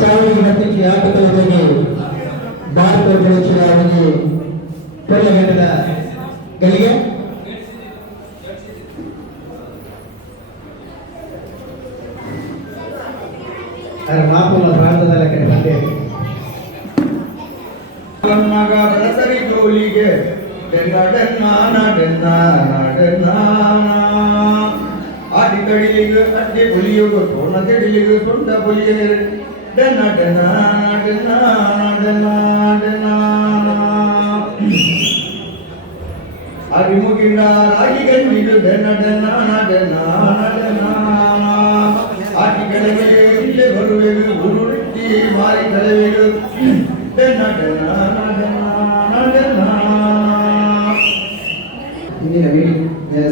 ಚಾವಣಿಗೆ ಹತ್ತಿಕ್ಕೆ ಆಟಕಲದಲ್ಲಿ ಭಾರತ ಚುನಾವಣೆಗೆ ಕೊನೆಗಂಟದ ಗಳಿಗೆ ಮಾಪುಲ ಪ್ರಾಂತದ ಕಡೆ ಮಗ ಬರಸರಿ ಜೋಳಿಗೆ ಆದಿ ಕಡಿಲಿಗೆ ಅಡ್ಡಿ ಬುಲಿಯುಗ ಸೋಣ ಕೆಡಿಲಿಗೆ ಸೊಂಟ ಬುಲಿಗೆ ಡೆನ್ನ ಡೆನ್ನ ಡೆನ್ನ ಡೆನ್ನ ಡೆನ್ನ ಅರಿಮುಗಿಂದ ರಾಗಿ ಗಂಜಿಗೆ ಡೆನ್ನ ಡೆನ್ನ ಡೆನ್ನ ಡೆನ್ನ ಆಟಿ ಕೆಳಗೆ ಇಲ್ಲೇ ಬರುವೆಗೆ ಗುರುಟ್ಟಿ ಮಾರಿ ಕಳೆವೆಗೆ ಡೆನ್ನ ಡೆನ್ನ ಇಂದಿನ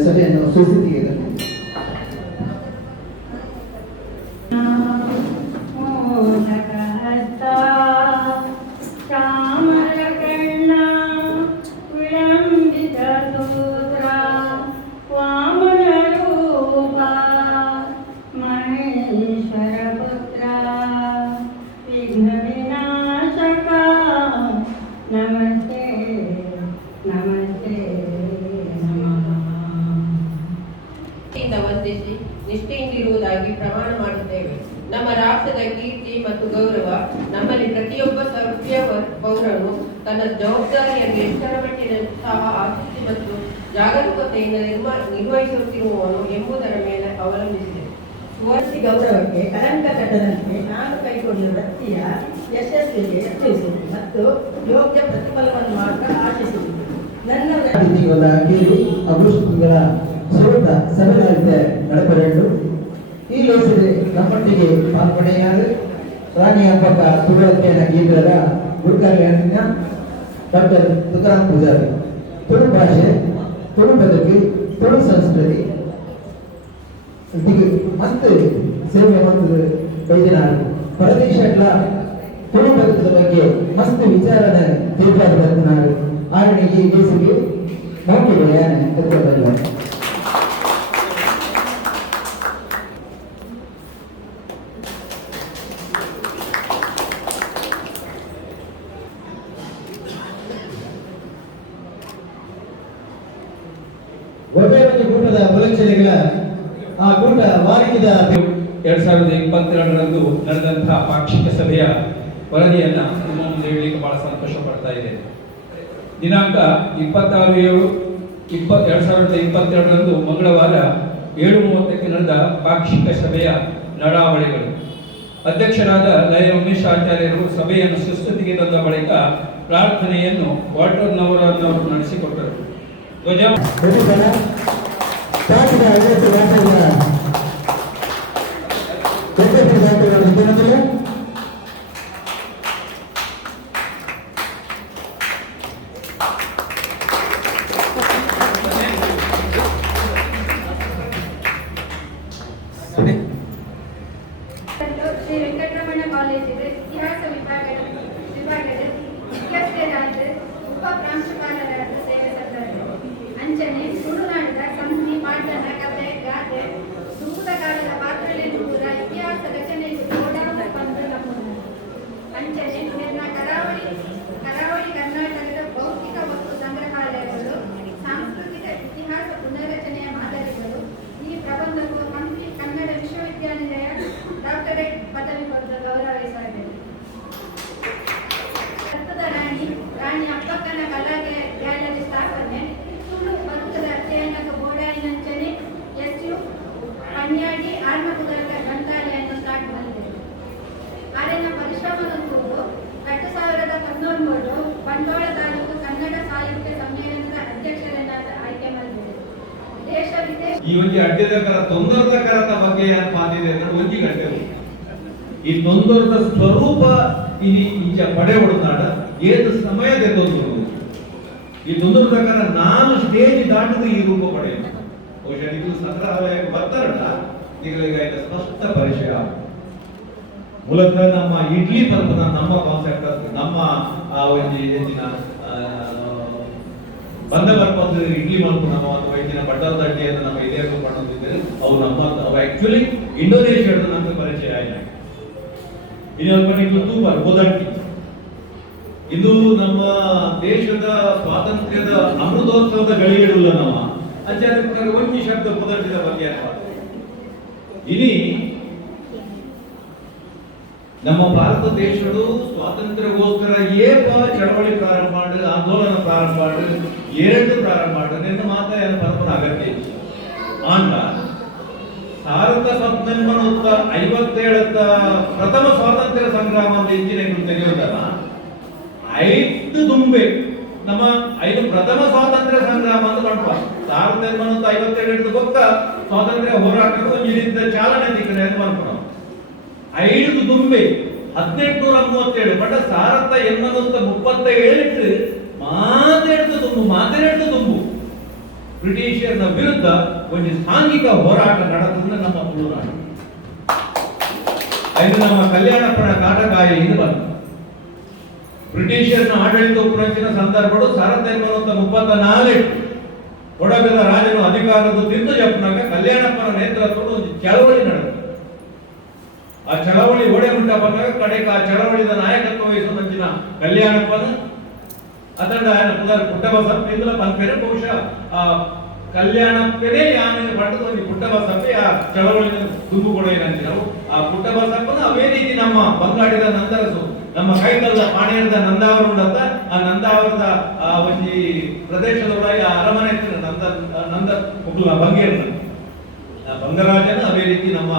ಸಭೆಯನ್ನು ಸುಸ್ಥಿತಿಗೆ ತಂದಿದೆ. ವಂದಿಸಿ ನಿಷ್ಠೆಯಿಂದಿರುವುದಾಗಿ ಪ್ರಮಾಣ ಮಾಡುತ್ತೇವೆ. ನಮ್ಮ ರಾಷ್ಟ್ರದ ಕೀರ್ತಿ ಮತ್ತು ಗೌರವ ನಮ್ಮಲ್ಲಿ ಪ್ರತಿಯೊಬ್ಬ ಸಭ್ಯ ಪೌರನು ತನ್ನ ಜವಾಬ್ದಾರಿಯನ್ನು ಎಷ್ಟರ ಮಟ್ಟಿನ ಉತ್ಸಾಹ, ಆಸಕ್ತಿ ಮತ್ತು ಜಾಗರೂಕತೆಯಿಂದ ನಿರ್ವಹಿಸುತ್ತಿರುವವನು ಎಂಬುದರ ಮೇಲೆ ಅವಲಂಬಿಸಿದೆ. ಸುವರ್ಣ ಗೌರವಕ್ಕೆ ಕಳಂಕ ಕಟ್ಟದಂತೆ ನಾನು ಕೈಗೊಂಡ ವೃತ್ತಿಯ ಯಶಸ್ವಿಗೆ ಯತ್ನಿಸುವುದು ಮತ್ತು ಯೋಗ್ಯ ಪ್ರತಿಫಲವನ್ನು ಮಾತ್ರ ಆಶಿಸುವುದು. ನನ್ನ ಸುರತ ಸಭೆಯಾಗಿದೆ ನಡೆಪರೆಂಡು ಈ ಲೇಸದೆ ನಮ್ಮೊಟ್ಟಿಗೆ ಪಾಲ್ಪಡೆಯಾದ ರಾಣಿ ಹಬ್ಬಕ್ಕ ತುಳುವತ್ತೆಯ ಕೇಂದ್ರದ ಗುರುಕಾರ್ಯನ ಡಾಕ್ಟರ್ ತುಕಾರಾಮ್ ಪೂಜಾರಿ ತುಳು ಭಾಷೆ, ತುಳು ಬದುಕು, ತುಳು ಸಂಸ್ಕೃತಿ ಮತ್ತು ಸೇವೆ ಮತ್ತು ಬೈದಿನಾರು ಪರದೇಶಗಳ ತುಳು ಬದುಕದ ಬಗ್ಗೆ ಮಸ್ತ್ ವಿಚಾರನ ತೀರ್ಪಾದರು ಆರಣಿಗೆ ದೇಶಕ್ಕೆ ಮೌಖಿಕ ತತ್ವದಲ್ಲ. ಒಬ್ಬೆ ಕೂಟದ ಫಲಕ್ಷಣೆಗಳ ಆ ಕೂಟ ವಾರಿದ 2022ರಂದು ನಡೆದಂತಹ ಪಾಕ್ಷಿಕ ಸಭೆಯ ವರದಿಯನ್ನ ನಿಮ್ಮ ಮುಂದೆ ಹೇಳಲಿಕ್ಕೆ ಬಹಳ ಸಂತೋಷ ಪಡ್ತಾ ಇದೆ. ದಿನಾಂಕ 26/7/2022ರಂದು ಮಂಗಳವಾರ 7:30ಕ್ಕೆ ನಡೆದ ಪಾಕ್ಷಿಕ ಸಭೆಯ ನಡಾವಳಿಗಳು. ಅಧ್ಯಕ್ಷರಾದ ಲಯ ಉಮೇಶ್ ಆಚಾರ್ಯರು ಸಭೆಯನ್ನು ಸುಸ್ಥಿತಿಗೆ ತಂದ ಬಳಿಕ ಪ್ರಾರ್ಥನೆಯನ್ನು ವಾಟರ್ನವರವರು ನಡೆಸಿಕೊಟ್ಟರು. ಧ್ವಜ ಶ್ರೀ ವೆಂಕಟರಮಣ ಕಾಲೇಜಿನ ಇತಿಹಾಸ ವಿಭಾಗದ ಮುಖ್ಯಸ್ಥರಾದ ಉಪ ಪ್ರಾಂಶುಪಾಲರಾದ ಸೇವೆ ಸಲ್ಲಿಸಿದ್ದಾರೆ. ಅಂಚನೆ ತುಳುನಾಡಿನ ಸಂಧಿ, ಪಾಠನ, ಕಥೆ, ಗಾದೆ, ಸೂತಕಾಲದ ಪಾತ್ರಳೆಂಬುದರ ಇತಿಹಾಸ ರಚನೆಯು ಓಡಾದ ಬಂದು ನಮೂದು. ಅಂಚನೆ ನಿರ್ನ ಕರಾವಳಿ ಕರ್ನಾಟಕದ ಭೌತಿಕ ವಸ್ತು ಸಂಗ್ರಹಾಲಯಗಳು, ಸಾಂಸ್ಕೃತಿಕ ಇತಿಹಾಸ ಪುನರ್ರಚನೆಯ ಮಾದರಿಗಳು. ಈ ಪ್ರಬಂಧವು ಹಂಪಿ ಕನ್ನಡ ವಿಶ್ವವಿದ್ಯಾನಿಲಯ ಡಾಕ್ಟರೇಟ್ ಪದವಿ ಪಡೆದ ಗೌರವಿಸಲಾಗಿದೆ. ರಾಣಿ ಅಪ್ಪಕ್ಕನ ಕಲಾ ಗ್ಯಾಲರಿ ಸ್ಥಾಪನೆ, ತುಳು ಬದುಕದ ಅಧ್ಯಯನಕ್ಕೆ ಬೋಡಾಯಿನಂಚನೆ ಎಸ್ಯು ಕನ್ಯಾಡಿ ಆರ್ಮಕುದರದ ಗ್ರಂಥಾಲಯವನ್ನು ಸ್ಟಾರ್ಟ್ ಮಾಡಿದೆ. ಆರೆನ ಪರಿಶ್ರಮದೊಂದು 2013 ಬಂಟ್ವಾಳ ತಾಲೂಕು ಕನ್ನಡ ಸಾಹಿತ್ಯ ಸಮ್ಮೇಳನದ ಅಧ್ಯಕ್ಷರನ್ನಾದ ಆಯ್ಕೆ ಮಾಡಿದೆ. ದೇಶ ವಿದೇಶ ಈ ಒಂಜಿ ಅಡ್ಡದಕರ ತೊಂದರೆದಕರದ ಬಗ್ಗೆ ಏನು ಮಾತಿದೆ ಅಂದ್ರೆ ಒಂಜಿ ಗಂಟೆ ಈ ತೊಂದರೆದ ಸ್ವರೂಪ ಇನಿ ಇಂಚ ಪಡೆ ಹೊಡೆದಾಡ ಏನು ಸಮಯದ ತೊಂದರೆ ಈ ತೊಂದರೆದಕರ ನಾನು ಸ್ಟೇಜ್ ದಾಟದ ಈ ರೂಪ ಪಡೆಯುವುದು. ಬಹುಶಃ ಇದು ಸಂಗ್ರಹಾಲಯಕ್ಕೆ ಬರ್ತಾರಲ್ಲ ಈಗಲೀಗ ಇದು ಸ್ಪಷ್ಟ ಪರಿಚಯ. ಮೂಲತಃ ನಮ್ಮ ಇಡ್ಲಿ ಪರ್ವದ ನಮ್ಮ ಕಾನ್ಸೆಪ್ಟ್ ನಮ್ಮ ಒಂದು ಹೆಚ್ಚಿನ ಬಂದ ಬರ್ಪದ ಇಡ್ಲಿ ಮಲ್ಪು ನಮ್ಮ ಅಥವಾ ಹೆಚ್ಚಿನ ಬಡ್ಡದ ದಂಡಿಯನ್ನು ನಮ್ಮ ಇದೇ ಮಾಡೋದಿದ್ದರೆ ಅವು ಆಕ್ಚುಲಿ ಇಂಡೋನೇಷ್ಯಾದ ನಮಗೆ ಪರಿಚಯ ಆಯ್ತು. ಇನ್ನೊಂದು ತೂಪರ್ ಬೋದಂಟಿ. ಇದು ನಮ್ಮ ದೇಶದ ಸ್ವಾತಂತ್ರ್ಯದ ಅಮೃತೋತ್ಸವದ ಗಳಿಗೆಡುಲ್ಲ ನಾವು ಅಂಚಾದ ಒಂಜಿ ಶಬ್ದ ಬೋದಂಟಿದ ಬಗ್ಗೆ ಇನಿ ನಮ್ಮ ಭಾರತ ದೇಶಡು ಸ್ವಾತಂತ್ರ್ಯಕ್ಕೋಸ್ಕರ ಏಪ ಚಳವಳಿ ಪ್ರಾರಂಭ ಮಾಡಿ ಆಂದೋಲನ ಪ್ರಾರಂಭ ಮಾಡಿ ಎರಡು ಪ್ರಾರಂಭ ಮಾಡಿ ನಿನ್ನ ಮಾತ್ರ ಏನು ಪರಪರ ಅಗತ್ಯ ಆಂಡ 1957 ಪ್ರಥಮ ಸ್ವಾತಂತ್ರ್ಯ ಸಂಗ್ರಾಮ ಅಂತ ಇಂಜಿನಿಯರಿಂಗ್ ತೆಗೆಯುವುದಲ್ಲ 5 ದುಂಬೆ ನಮ್ಮ 5 ಪ್ರಥಮ ಸ್ವಾತಂತ್ರ್ಯ ಸಂಗ್ರಾಮ ಅಂತ ಕಣ್ಪ 1957 ಗೊತ್ತ ಸ್ವಾತಂತ್ರ್ಯ ಹೋರಾಟಕ್ಕೂ ಇಲ್ಲಿಂದ ಚಾಲನೆ ದಿಕ್ಕನೆ ಅಂತ ಮಾಡ್ಕೊಂಡು 5 ದುಂಬೆ 1837 ಬಟ್ 1837 ಮಾತೆರಡು ದುಂಬು ಬ್ರಿಟಿಷರ್ನ ವಿರುದ್ಧ ಒಂದು ಸಾಂಘಿಕ ಹೋರಾಟ ನಡೆದ ನಮ್ಮ ತುಳುನಾಡು. ಇದು ನಮ್ಮ ಕಲ್ಯಾಣಪ್ಪನ ಕಾಟಕಾಯಿ ಇದು ಬಂತು. ಬ್ರಿಟಿಷರ್ನ ಆಡಳಿತ ಉಪರಂಚಿನ ಸಂದರ್ಭಗಳು 1934 ಒಡಗದ ರಾಜನು ಅಧಿಕಾರದ ತಿಂದು ಜಪ್ಪನಾಗ ಕಲ್ಯಾಣಪ್ಪನ ನೇತೃತ್ವದ ಒಂದು ಚಳವಳಿ ನಡೆದ. ಆ ಚಳವಳಿ ಓಡೆ ಮುಟ್ಟ ಬಂದಾಗ ಕಡೆಗೆ ಆ ಚಳವಳಿದ ನಾಯಕತ್ವ ವಹಿಸುವಂಚಿನ ಕಲ್ಯಾಣಪ್ಪನ ಅತಂಡ ఆయన పుట్టబసప్ప ఇందులో పనిపేరు బహుశా కళ్యాణప్పనే ఆమె పట్టుకొని పుట్టబసప్పి ఆ చಳವಳಿನ ದುಂಬು ಕೂಡ ಏನಂತಿರವು ಆ పుట్టబసಪ್ಪನ ಅವೇ ರೀತಿ ನಮ್ಮ ಬಂಗಾಡಿದ ನಂದರಸು ನಮ್ಮ ಕೈತಲ್ಲ ಪಾಣಿಯದ ನಂದಾವರವುಂಡತ್ತ ಆ ನಂದಾವರದ ಒಂದು ಪ್ರದೇಶದೊಳಗೆ ಆ ಅರಮನೆ ನಂದ ಮುಗುಲ ಬಂಗೇರ್ನ ಬಂಗರಾಜನ ಅವೇ ರೀತಿ ನಮ್ಮ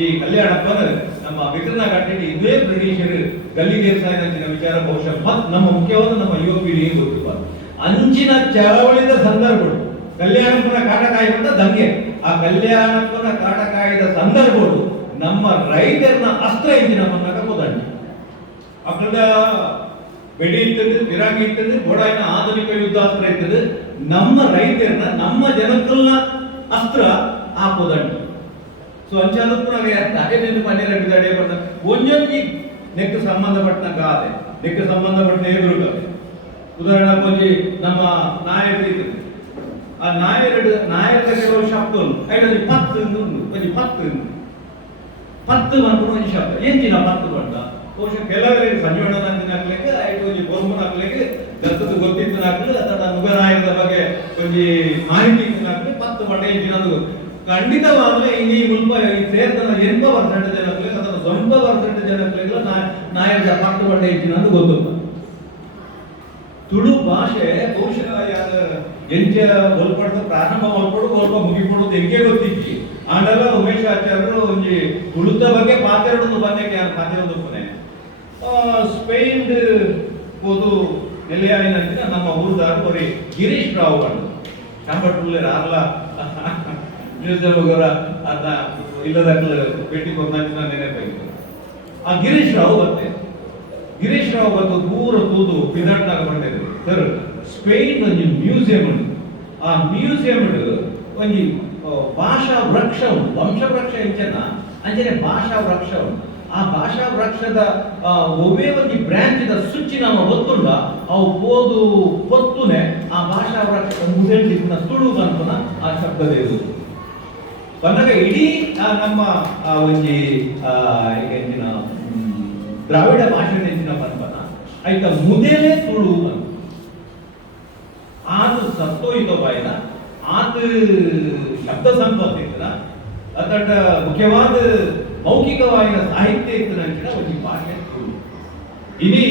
ಈ ಕಲ್ಯಾಣಪ್ಪನ ನಮ್ಮ ವಿಗ್ರಹ ಕಟ್ಟಿಟ್ಟು ಇದೇ ಬ್ರಿಟಿಷರು ಗಲ್ಲಿಗೇರಿಸಿದ ವಿಚಾರ ಬಹುಶಃ ನಮ್ಮ ಮುಖ್ಯವಾದ ನಮ್ಮ ಯುವ ಪೀಳಿಗೆ ಗೊತ್ತಿಲ್ಲ. ಅಂಚಿನ ಚಳವಳಿದ ಸಂದರ್ಭಗಳು ಕಲ್ಯಾಣಪ್ಪನ ಕಾಟಕಾಯಿ ಅಂತ ದಂಗೆ ಆ ಕಲ್ಯಾಣಪ್ಪನ ಕಾಟಕಾಯಿದ ಸಂದರ್ಭಗಳು ನಮ್ಮ ರೈತರನ್ನ ಅಸ್ತ್ರ ಇಂಚಿನ ಮನ್ನಾಗ ಹೋದಂಡಿ ಅಕ್ಕದ ಬೆಡಿ ಇರ್ತದೆ ವಿರಾಗಿ ಇರ್ತದೆ ಗೋಡಾಯಿನ ಆಧುನಿಕ ಯುದ್ಧಾಸ್ತ್ರ ಇರ್ತದೆ ನಮ್ಮ ರೈತರನ್ನ ನಮ್ಮ ಜನಕ್ಕಲ್ನ ಅಸ್ತ್ರ ಹಾಕೋದಂಡಿ. ಸೊ ಅಂಚಾದಕ್ಕೂ ನಾವು ಅದೇನು 12 ಬಿಡಾಡೆ ಬರ್ತಾರೆ ಒಂಜೊಂದು ನೆಕ್ ಸಂಬಂಧಪಟ್ಟ ಗಾದೆ ನೆಕ್ ಸಂಬಂಧಪಟ್ಟ ಎದುರು ಕತೆ ಉದಾಹರಣೆ ಕೊಂಚಿ ನಮ್ಮ ನಾಯಕರು ಇರ್ತದೆ ಆ ನಾಯಕರ ಕೆಲವು ಶಬ್ದಗಳು ಐದು 10 ಕೊಂಚಿ 10 ಮಾಡ್ಕೊಂಡು ಒಂದು ಶಬ್ದ ಎಂಚಿನ 10 ಬಂಡ ಬಹುಶಃ ಕೆಲವರಿಗೆ ಸಂಜೋಣ ಹಾಕ್ಲಿಕ್ಕೆ ಐದು ಒಂದು ಗೋರ್ಮನ್ ಹಾಕ್ಲಿಕ್ಕೆ ಗಸದ ಗೊತ್ತಿತ್ತು ಹಾಕ್ಲಿ ಅಥವಾ ನುಗನಾಯಕದ ಬಗ್ಗೆ ಕೊಂಚಿ ಮಾಹಿತಿ ಹಾಕ್ಲಿ 10 ಬಂಡ ಎಂಚಿನ ಖಂಡಿತವಾಗಲೇ ಈ ಮುಲ್ಪ ಈ ಸೇರ್ತನ 80% ಜನಕ್ಕೆ ಅಥವಾ 90% ಜನಕ್ಕೆ ನಾಯಕ 10 ಬಂಡ ಎಂಚಿನ ಅಂತ ಗೊತ್ತು. ತುಳು ಭಾಷೆ ಬಹುಶಃ ಎಂಚ ಒಲ್ಪಡ್ದ ಪ್ರಾರಂಭ ಒಲ್ಪಡು ಒಲ್ಪ ಮುಗಿಪಡುದು ಹೆಂಗೆ ಗೊತ್ತಿಕ್ಕಿ ಆಂಡಲ ಉಮೇಶ್ ಆಚಾರ್ಯರು ಒಂಜಿ ತುಳುತ ಬಗ್ಗೆ ಪಾತೆರಡು ಬಂದಕ್ಕೆ ಪಾತೆರೊಂದು ಕೊನೆ ಸ್ಪೇನ್ ಹೋದು ನೆಲೆಯಾಯಿನ ನಮ್ಮ ಊರ್ದಾರ ಒರಿ ಗಿರೀಶ್ ರಾವ್ ಬಂದು ಚಂಬಟ್ಟುಳ್ಳೆ ಆರ್ಲ ಮ್ಯೂಸಿಯಂ ಹೋಗೋರ ಅದ ಇಲ್ಲದ ಭೇಟಿ ಕೊಡ್ತಾಂಚಿನ ನೆನಪಾಯಿತು. ಆ ಗಿರೀಶ್ ರಾವ್ ಬಂದು ದೂರ ತೂದು ಪಿದಾಟ್ನಾಗ ಬಂದಿದ್ರು ಸರ್ ಸ್ಪೇನ್ ಒಂದು ಮ್ಯೂಸಿಯಂ ಉಂಟು. ಆ ಮ್ಯೂಸಿಯಂ ಒಂದು ಭಾಷಾ ವೃಕ್ಷ ಉಂಟು ವಂಶ ವೃಕ್ಷ ಎಂಚನ ಅಂಚನೆ ಭಾಷಾ ವೃಕ್ಷ ಉಂಟು. ಆ ಭಾಷಾ ವೃಕ್ಷದ ಒವೇ ಒಂದು ಬ್ರಾಂಚಿದ ಸುಚ್ಚಿ ನಮ್ಮ ಗೊತ್ತುಂಡ ಅವು ಪೋದು ಪೊತ್ತುನೆ ಆ ಭಾಷಾ ವೃಕ್ಷ ಮುದೆಂಟಿನ ತುಳು ಕನ್ಪನ ಆ ಶಬ್ದದೇ ಇರುವುದು ಬಂದಾಗ ಇಡೀ ನಮ್ಮ ಒಂಜಿ ಎಂಚಿನ ದ್ರಾವಿಡ ಭಾಷೆ ಎಂಚಿನ ಪನ್ಪನ ಆಯ್ತ ಮುದೇಲೆ ತುಳು ಅಂತ ಆತ ಸತ್ತೋಯ್ತೋ ಬಾಯಿನ ಆತ ಶಬ್ದ ಸಂಪತ್ತು ಇತ್ತನ ಅತಂಡ ಮುಖ್ಯವಾದ ಮೌಖಿಕವಾದ ಸಾಹಿತ್ಯ ಇತ್ತು ನಂಚಿನ ಒಂದು ಭಾಷೆ ತುಳು. ಇನಿ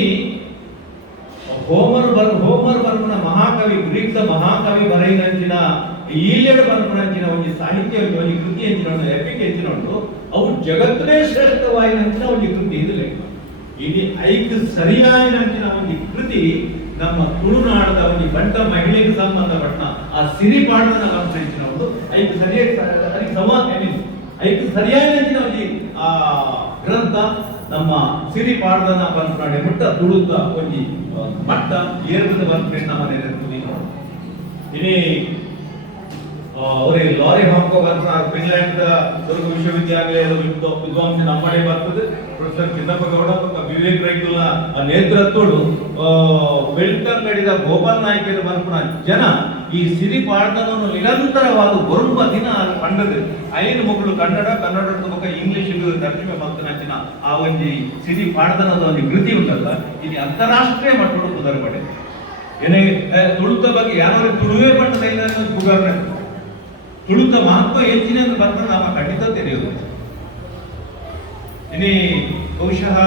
ಹೋಮರ್ ಬರ್ಪಣ ಮಹಾಕವಿ ಗ್ರೀಕ್ದ ಮಹಾಕವಿ ಬರೆಯಿನಂಚಿನ ಈಲೆಡು ಬರ್ಪಣಂಚಿನ ಒಂದು ಸಾಹಿತ್ಯ ಒಂದು ಕೃತಿ ಎಂಚಿನ ಒಂದು ಎಪಿಕ್ ಎಂಚಿನ ಉಂಟು ಅವು ಜಗತ್ತೇ ಶ್ರೇಷ್ಠವಾಯಿನಂಚಿನ ಒಂದು ಕೃತಿ ಇದು ಲೆಕ್ಕ. ಇನಿ ಐಕ್ ಸರಿಯಾಯಿನಂಚಿನ ಒಂದು ಕೃತಿ ನಮ್ಮ ತುಳುನಾಡದ ಒಂದು ಬಂಟ ಮಹಿಳೆಗೆ ಸಂಬಂಧಪಟ್ಟ ಆ ಸಿರಿಪಾಡದ ಕಂಪನಿಂಚಿನ ಒಂದು ಐಕ್ ಸರಿಯಾಗಿ ಐಕ್ ಸರಿಯಾಯಿನಂಚಿನ ಒಂದು ಆ ಗ್ರಂಥ ನಮ್ಮ ಸಿರಿಪಾಡದನ ಬಂದ್ಕೊಂಡೆ ಮುಟ್ಟ ತುಳುತ್ತ ಒಂದು ಮಟ್ಟ ಏರ್ಪದ ಬಂದ್ಕೊಂಡು ನಮ್ಮ ನೆನಪು ಇನಿ ಅವರೇ ಲಾರಿ ಹಾಕೋ ಬರ್ತಾರೆ ಫಿನ್ಲ್ಯಾಂಡ್ ದುರ್ಗ ವಿಶ್ವವಿದ್ಯಾಲಯದ ವಿದ್ವಾಂಸ ನಮ್ಮಡೆ ಬರ್ತದೆ ಪ್ರೊಫೆಸರ್ ಚಿನ್ನಪ್ಪ ಗೌಡ ವಿವೇಕ್ ರೈತುಲ ನೇತೃತ್ವಡು ಬೆಳ್ತಂಗಡಿದ ಗೋಪಾಲ್ ನಾಯ್ಕರು ಬರ್ಪಣ ಜನ ಈ ಸಿರಿ ಪಾಡ್ದನವನ್ನು ನಿರಂತರವಾದ ಒರ್ಮ ದಿನ ಕಂಡದು ಐದು ಮಕ್ಕಳು ಕನ್ನಡದ ಮುಖ ಇಂಗ್ಲಿಷ್ ತರ್ಜುಮೆ ಮಲ್ತನಂಚಿನ ಆ ಒಂಜಿ ಸಿರಿ ಪಾಡ್ದನದ ಒಂದು ಕೃತಿ ಉಂಟಲ್ಲ ಇದು ಅಂತಾರಾಷ್ಟ್ರೀಯ ಮಟ್ಟದ ಕುದರ್ಪಡೆ ಏನೇ ತುಳುತ ಬಗ್ಗೆ ಯಾರು ತುಳುವೇ ಪಟ್ಟದ ಇಲ್ಲ ಕುಗರ್ನೆ ತುಳುತ ಮಹತ್ವ ಹೆಚ್ಚಿನ ಬರ್ತದೆ ನಮ್ಮ ಖಂಡಿತ ತಿಳಿಯುವುದು ಇನಿ ಬಹುಶಃ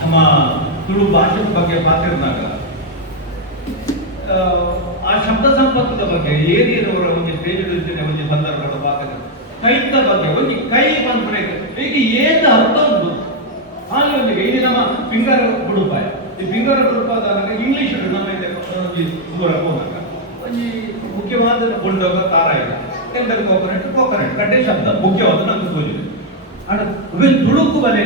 ನಮ್ಮ ತುಳು ಭಾಷೆ ಬಗ್ಗೆ ಪಾತ್ರನಾಗ ಆ ಶಬ್ದ ಸಂಪರ್ಕದ ಬಗ್ಗೆ ಏರಿಯರವರ ಒಂದು ಸ್ಟೇಜ್ ಒಂದು ಸಂದರ್ಭದ ಪಾತ್ರ ಕೈತ ಬಗ್ಗೆ ಒಂದು ಕೈ ಬಂದ್ರೆ ಈಗ ಏನ ಅರ್ಥ ಉಂಟು ಹಾಗೆ ಒಂದು ಇಲ್ಲಿ ನಮ್ಮ ಫಿಂಗರ್ ಗುಡುಪಾಯ ಈ ಫಿಂಗರ್ ಗುಡುಪಾದ ಇಂಗ್ಲಿಷ್ ನಮ್ಮ ದೂರ ಹೋದಾಗ ಒಂದು ಮುಖ್ಯವಾದ ಕೊಂಡೋಗ ತಾರ ಇಲ್ಲ ಕೆಂಡಲ್ ಕೋಕೋನಟ್ ಕಡ್ಡೆ ಶಬ್ದ ಮುಖ್ಯವಾದ ನಮ್ಗೆ ಸೂಚಿದೆ ಅಡ ತುಳುಕು ಬಲೆ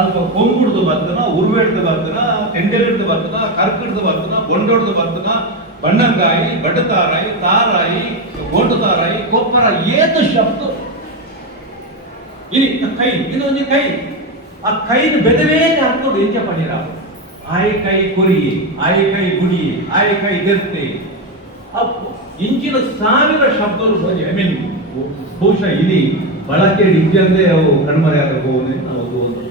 ಅಲ್ಪ ಕೊಂಗುಡ್ದು ಬರ್ತನ ಉರ್ವೆಡ್ದು ಬರ್ತನ ತೆಂಡೆಲಿಡ್ದು ಬರ್ತನ ಕರ್ಕಿಡ್ದು ಬರ್ತನ ಗೊಂಡೊಡ್ದು ಬರ್ತನ ಬಣ್ಣಂಗಾಯಿ ಬಡತಾರಾಯಿ ತಾರಾಯಿ ಗೊಂಡು ತಾರಾಯಿ ಕೊಪ್ಪರ ಏತು ಶಬ್ದ ಇಲ್ಲಿ ಕೈ ಇದೊಂದು ಕೈ ಆ ಕೈನ ಬೆದವೇ ಹಾಕೊಂಡು ಎಂಚ ಪಣಿರ ಆಯ ಕೈ ಕೊರಿ ಆಯ ಕೈ ಗುಡಿ ಆಯ ಕೈ ದೆರ್ತೆ ಇಂಚಿನ ಸಾವಿರ ಶಬ್ದಗಳು ಐ ಮೀನ್ ಬಹುಶಃ ಇಲ್ಲಿ ಬಳಕೆ ಇದ್ದಂತೆ ಅವು ಕಣ್ಮರೆ ಆಗಬಹುದು ನಾವು ಒಂದು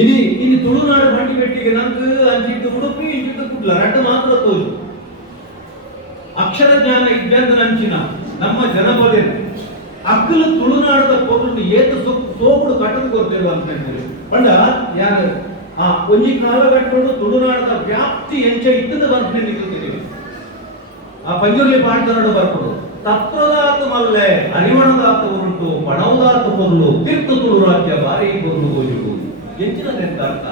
ಇಲ್ಲಿ ತುಳುನಾಡು ಮಂಡಿ ಬೆಟ್ಟಿಗೆ ನಂಗೆ ಅಂಚಿದ್ದು ಉಡುಪಿ ಇಂಚಿದ್ದು ಕುಡ್ಲ ಎರಡು ಮಾತ್ರ ತೋರು ಅಕ್ಷರ ಜ್ಞಾನ ಇದ್ದಂತ ನಂಚಿನ ನಮ್ಮ ಜನಬಲೆ ಅಕ್ಕಲು ತುಳುನಾಡದ ಪೊಗಲು ಏತು ಸೋಗುಡು ಕಟ್ಟದು ಕೊಡ್ತೇವೆ ಅಂತ ಹೇಳ್ತಾರೆ ಪಂಡ ಯಾರು ಆ ಒಂಜಿ ಕಾಲಘಟ್ಟಗಳು ತುಳುನಾಡದ ವ್ಯಾಪ್ತಿ ಎಂಚ ಇದ್ದದ ಬಂದು ನಿಲ್ಲುತ್ತಿದ್ದೇವೆ ಆ ಪಂಜುರ್ಲಿ ಪಾಡ್ದನಾಡು ಬರ್ಕೊಡು ತತ್ವದಾತು ಮಲ್ಲೆ ಅರಿವಣದಾತು ಉಂಟು ಪಣವದಾತು ಪೊರ್ಲು ತೀರ್ತು ತುಳು ರಾಜ್ಯ ಬಾರಿ ಪೊರ್ಲು ಹೋಗಿರುವುದು ಹೆಚ್ಚಿನ ಅರ್ಥ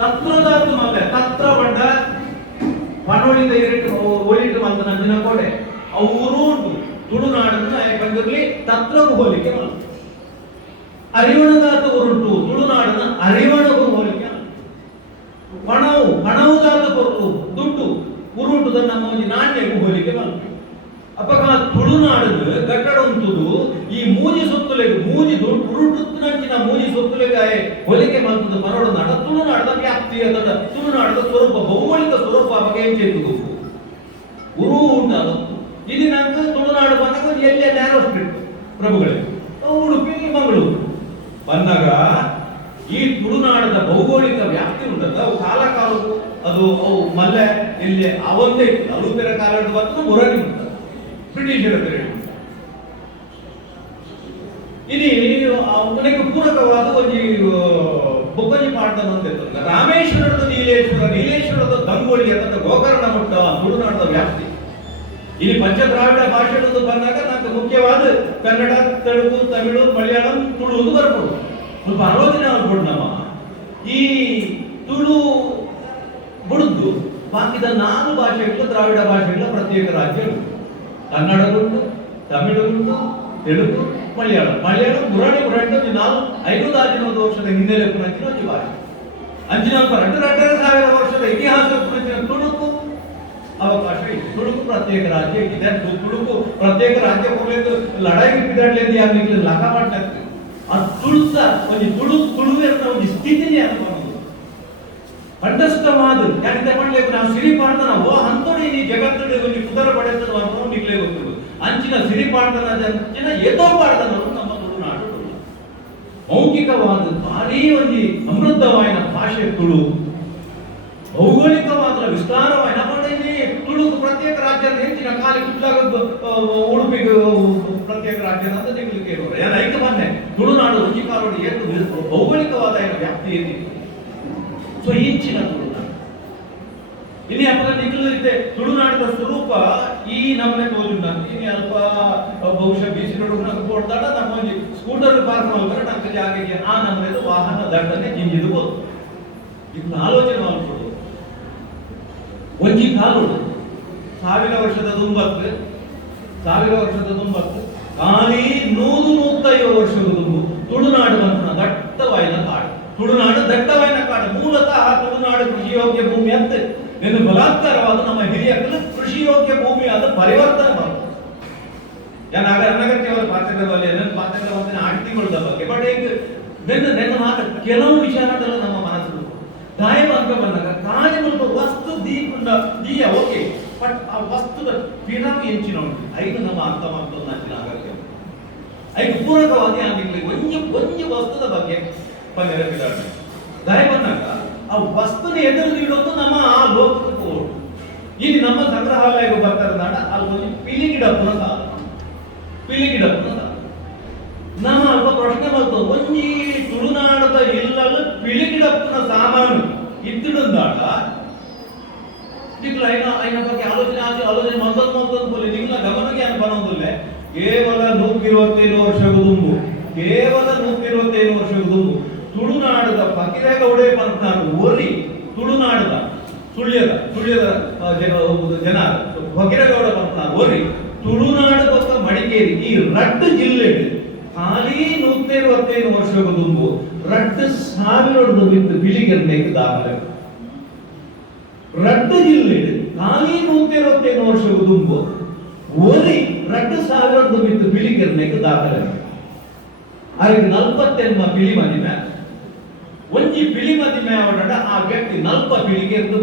ತತ್ವದಾತು ಮಲ್ಲೆ ತತ್ರ ಬಂಡ ಪಣೋಳಿಂದ ಓಡಿಟ್ಟು ಮಂತ ನಂದಿನ ಕೋಡೆ ಅವರು ಉಂಟು ತುಳುನಾಡನ್ನು ಪಂಜುರ್ಲಿ ತತ್ವಕ್ಕೂ ಹೋಲಿಕೆ ಮಾಡ ಅರಿವಣದಾತು ಉರುಂಟು ತುಳುನಾಡನ್ನ ಅರಿವಣಗೂ ಹೋಲಿಕೆ ಪಣವುದಾತು ಪೊರ್ಲು ದುಡ್ಡು ಉರುಂಟು ನಮ್ಮ ಒಂದು ನಾಣ್ಯಗೂ ಹೋಲಿಕೆ ಬಂತು ಅಪಕ ತುಳುನಾಡದು ಕಟ್ಟಡ ಉಂಟುದು ಈ ಮೂಜಿ ಸೊತ್ತುಲೆಗೆ ಮೂಜಿ ಉರುಟುತ್ತಿನ ಮೂಜಿ ಸೊತ್ತುಲೆಗೆ ಹೋಲಿಕೆ ಬಂತದ್ದು ಮನೋಡ ನಾಡ ತುಳುನಾಡದ ವ್ಯಾಪ್ತಿ ಅದರ ತುಳುನಾಡದ ಸ್ವರೂಪ ಭೌಗೋಳಿಕ ಸ್ವರೂಪ ಬಗ್ಗೆ ಏನ್ ചെയ്തു ಉರು ಉಂಟು ಇದು ನಂಗೆ ತುಳುನಾಡು ಬಂದಾಗ ಎಲ್ಲೇ ನ್ಯಾರೋ ಸ್ಟ್ರಿಟ್ ಪ್ರಭುಗಳೇ ಉಡುಪಿ ಮಂಗಳೂರು ಬಂದಾಗ ಈ ತುಳುನಾಡದ ಭೌಗೋಳಿಕ ವ್ಯಾಪ್ತಿ ಉಂಟದ ಅವು ಕಾಲ ಕಾಲಕ್ಕೂ ಅದು ಅವು ಮಲ್ಲೆ ಇಲ್ಲಿ ಅವತ್ತೇ ಇತ್ತು ಅವರು ಬೇರೆ ಕಾಲದ ಬಂದು ಮೊರಲಿ ಉಂಟು ಬ್ರಿಟಿಷರ ಪೀರಿಯಡ್ ಇಲ್ಲಿ ಅವನಿಗೆ ಪೂರಕವಾದ ಒಂದು ಬೊಕ್ಕಜಿ ಪಾಡ್ದನ ಅಂತ ಇರ್ತದೆ ರಾಮೇಶ್ವರದ ನೀಲೇಶ್ವರದ ದಂಗೋಳಿ ಅಂತ ಗೋಕರ್ಣ ಮಟ್ಟ ತುಳುನಾಡದ ವ್ಯಾಪ್ತಿ ಇಲ್ಲಿ ಪಂಚದ್ರಾವಿಡ ಭಾಷೆಗಳು ಬಂದಾಗ నాకు ಮುಖ್ಯವಾದ ಕನ್ನಡ ತೆಲುಗು ತಮಿಳು ಮಲಯಾಳಂ ತುಳು ಬರ್ಬೋದು ಸ್ವಲ್ಪ ಆಲೋಚನೆ ಆಗ್ಬೋದು ನಮ್ಮ ಈ ತುಳು ಬುಡುದು ಬಾಕಿದ 4 ಭಾಷೆಗಳು ದ್ರಾವಿಡ ಭಾಷೆಗಳ ಪ್ರತ್ಯೇಕ ರಾಜ್ಯಗಳು ಕನ್ನಡ ಉಂಟು ತಮಿಳು ಉಂಟು ತೆಲುಗು ಮಲಯಾಳಂ ಮುರಾಡಿ ನಾವು 5,500 ವರ್ಷದ ಹಿನ್ನೆಲೆ ಕುರಿತಿನ ಒಂದು ಭಾಷೆ ಅಂಚಿನ 2,500 ವರ್ಷದ ಇತಿಹಾಸ ಕುರಿತಿನ ತುಳುಕು ಅವಕಾಶ ಇದೆ ತುಳುಕು ಪ್ರತ್ಯೇಕ ರಾಜ್ಯ ಇದೆ ತುಳುಕು ಪ್ರತ್ಯೇಕ ರಾಜ್ಯ ಹೋಗ್ಲಿದ್ದು ಲಡಾಯಿ ಬಿಡಾಡ್ಲಿದ್ದು ಯಾರಿಗೆ ಲಕ ಮಾಡ್ತಾರೆ ಆ ತುಳುಸ ಒಂದು ತುಳುವಿನ ಒಂದು ಸ್ಥಿತಿನೇ ಅನುಭವ ಕಂಠಸ್ಥವಾದ ಯಾಕೆ ಮಾಡ್ಲಿಕ್ಕೆ ನಾವು ಸಿರಿ ಪಾಡ್ತನ ಓ ಹಂತೋಡಿ ಈ ಜಗತ್ತಿನ ಒಂದು ಕುದರ ಪಡೆದ ನಿಗ್ಲೇ ಗೊತ್ತಿರು ಅಂಚಿನ ಸಿರಿ ಪಾಡ್ತನ ಅಂಚಿನ ಏತೋ ಪಾಡ್ತನ ನಮ್ಮ ತುಳುನಾಡು ಮೌಖಿಕವಾದ ಭಾರೀ ಒಂದು ಸಮೃದ್ಧವಾದ ಭಾಷೆ ತುಳು ಭೌಗೋಳಿಕವಾದ ವಿಸ್ತಾರವಾದ ತುಳು ಪ್ರತ್ಯೇಕ ರಾಜ್ಯ ಹೆಚ್ಚಿನ ಕಾಲಿ ಕುಟ್ಲಾಗ ಉಡುಪಿಗೆ ಪ್ರತ್ಯೇಕ ರಾಜ್ಯ ಅಂತ ನಿಗ್ಲಿಕ್ಕೆ ಇರೋರು ಯಾರು ಐಕ ಬಂದೆ ತುಳುನಾಡು ರುಚಿಕಾರೋಡು ಏನು ಭೌಗೋಳಿಕವಾದ ವ್ಯಾಪ್ತಿ ಏನಿತ್ತು ಸೊ ಇಂಚಿನ ತುಳುನಾಡು ಇಲ್ಲಿ ಅಪ್ಪ ನಿಗ್ಲಿದೆ ತುಳುನಾಡಿನ ಸ್ವರೂಪ ಈ ನಮ್ಮನೆ ತೋಜುಂಡ ಇನ್ನು ಅಲ್ಪ ಬಹುಶಃ ಬಿಸಿ ನೋಡು ಕೊಡ್ತಾಡ ನಮ್ಮ ಒಂದು ಸ್ಕೂಟರ್ ಪಾರ್ಕ್ ಮಾಡ್ತಾರೆ ನಮ್ಗೆ ಜಾಗಕ್ಕೆ ಆ ನಮ್ಮನೆದು ವಾಹನ ದಂಡನೆ ಜಿಂಜಿರ್ಬೋದು ಇದನ್ನ ಆಲೋಚನೆ ಮಾಡ್ಕೊಡು ಒಂಜಿ ಕಾಲು 1000 ವರ್ಷದ ದುಂಬತ್ತು ಖಾಲಿ 150 ವರ್ಷದ ದುಂಬು ತುಳುನಾಡು ಬಂದ ದಟ್ಟವಾಯಿನ ಕಾಡು ತುಳುನಾಡು ದಟ್ಟವಾಯಿನ ಕಾಡು ಮೂಲತಃ ತುಳುನಾಡು ಕೃಷಿ ಯೋಗ್ಯ ಭೂಮಿ ಅಂತ ಎಂದು ಬಲಾತ್ಕಾರವಾದ ನಮ್ಮ ಹಿರಿಯಕ್ಕಲು ಕೃಷಿ ಯೋಗ್ಯ ಭೂಮಿ ಆದ ಪರಿವರ್ತನೆ ಬರ್ತದೆ ನಗರಕ್ಕೆ ಅವರ ಪಾತ್ರದ ಬಗ್ಗೆ ನನ್ನ ಪಾತ್ರದ ಬಗ್ಗೆ ಆಡ್ತಿಗಳದ ಬಗ್ಗೆ ಬಟ್ ಈಗ ನೆನ್ನ ಮಾತ್ರ ಕೆಲವು ವಿಚಾರದಲ್ಲ ನಮ್ಮ ಮನಸ್ಸು ದಾಯ ಅಂತ ಬಂದಾಗ ಆನೆ ಮುಲ್ಪ ವಸ್ತು ದೀಯ ಓಕೆ ಬಟ್ ಆ ವಸ್ತುದ ಪಿರವು ಎಂಚಿನ ಉಂಟು ಐದು ನಮ್ಮ ಅರ್ಥ ಮಾಡ್ಕೊಂಡು ನಂಚಿನ ಅಗತ್ಯ ಐದು ಪೂರಕವಾಗಿ ಆಗಿರ್ಲಿ ಒಂಜಿ ವಸ್ತುದ ಬಗ್ಗೆ ಪಂದ್ಯ ದಯ ಬಂದಾಗ ಆ ವಸ್ತುನ ಎದುರು ನೀಡೋದು ನಮ್ಮ ಆ ಲೋಕದ ಕೋರು ಇಲ್ಲಿ ನಮ್ಮ ಸಂಗ್ರಹಾಲಯಕ್ಕೆ ಬರ್ತಾರೆ ನಾಡ ಅಲ್ಲಿ ಒಂದು ಪಿಲಿಗಿಡಪ್ಪನ ಸಾಲ ನಮ್ಮ ಅಲ್ಪ ಪ್ರಶ್ನೆ ಬಂತು ಒಂಜಿ ತುಳುನಾಡದ ಇಲ್ಲಲ್ಲ ಪಿಲಿಗಿಡಪ್ಪನ ಸಾಮಾನು ಇದ್ದಿಡುಂದಾಡ ನಿಕ್ಲ ಐನ ಬಗ್ಗೆ ಆಲೋಚನೆ ಮತ್ತೊಂದು ಬೋಲಿ ನಿಕ್ಲ ಗಮನಕ್ಕೆ ಅನ್ಪನೊಂದಿಲ್ಲ ಕೇವಲ 127 ವರ್ಷದ ದುಂಬು ತುಳುನಾಡದ ಪಕಿರೇಗೌಡೆ ಪಂಪನಾಡು ಓರಿ ತುಳುನಾಡದ ಸುಳ್ಯದ ಜನ ಪಕಿರೇಗೌಡ ಪಂಪನಾಡು ಓರಿ ತುಳುನಾಡು ಪಕ್ಕ ಮಡಿಕೇರಿ ಈ ರಡ್ಡು ಜಿಲ್ಲೆ ಖಾಲಿ 127 ವರ್ಷದ ದುಂಬು ರಡ್ಡು ಸಾವಿರದ ಬಿತ್ತು ಬಿಳಿಗೆರ್ನೆಗೆ ದಾಖಲೆ ರಡ್ಡು ಜಿಲ್ಲೆ ಖಾಲಿ 127 ವರ್ಷದ ದುಂಬು ಓರಿ ರಡ್ಡು ಸಾವಿರದ ಬಿತ್ತು ಬಿಳಿಗೆರ್ನೆಗೆ ದಾಖಲೆ ಅದಕ್ಕೆ 40 ಬಿಳಿ ಮದಿಮೆ ಒಂಜಿ ಬಿಳಿ ಮದಿಮೆ ಅವಡ ಆ ವ್ಯಕ್ತಿ 40 ಬಿಳಿಗೆ ಎದ್ದು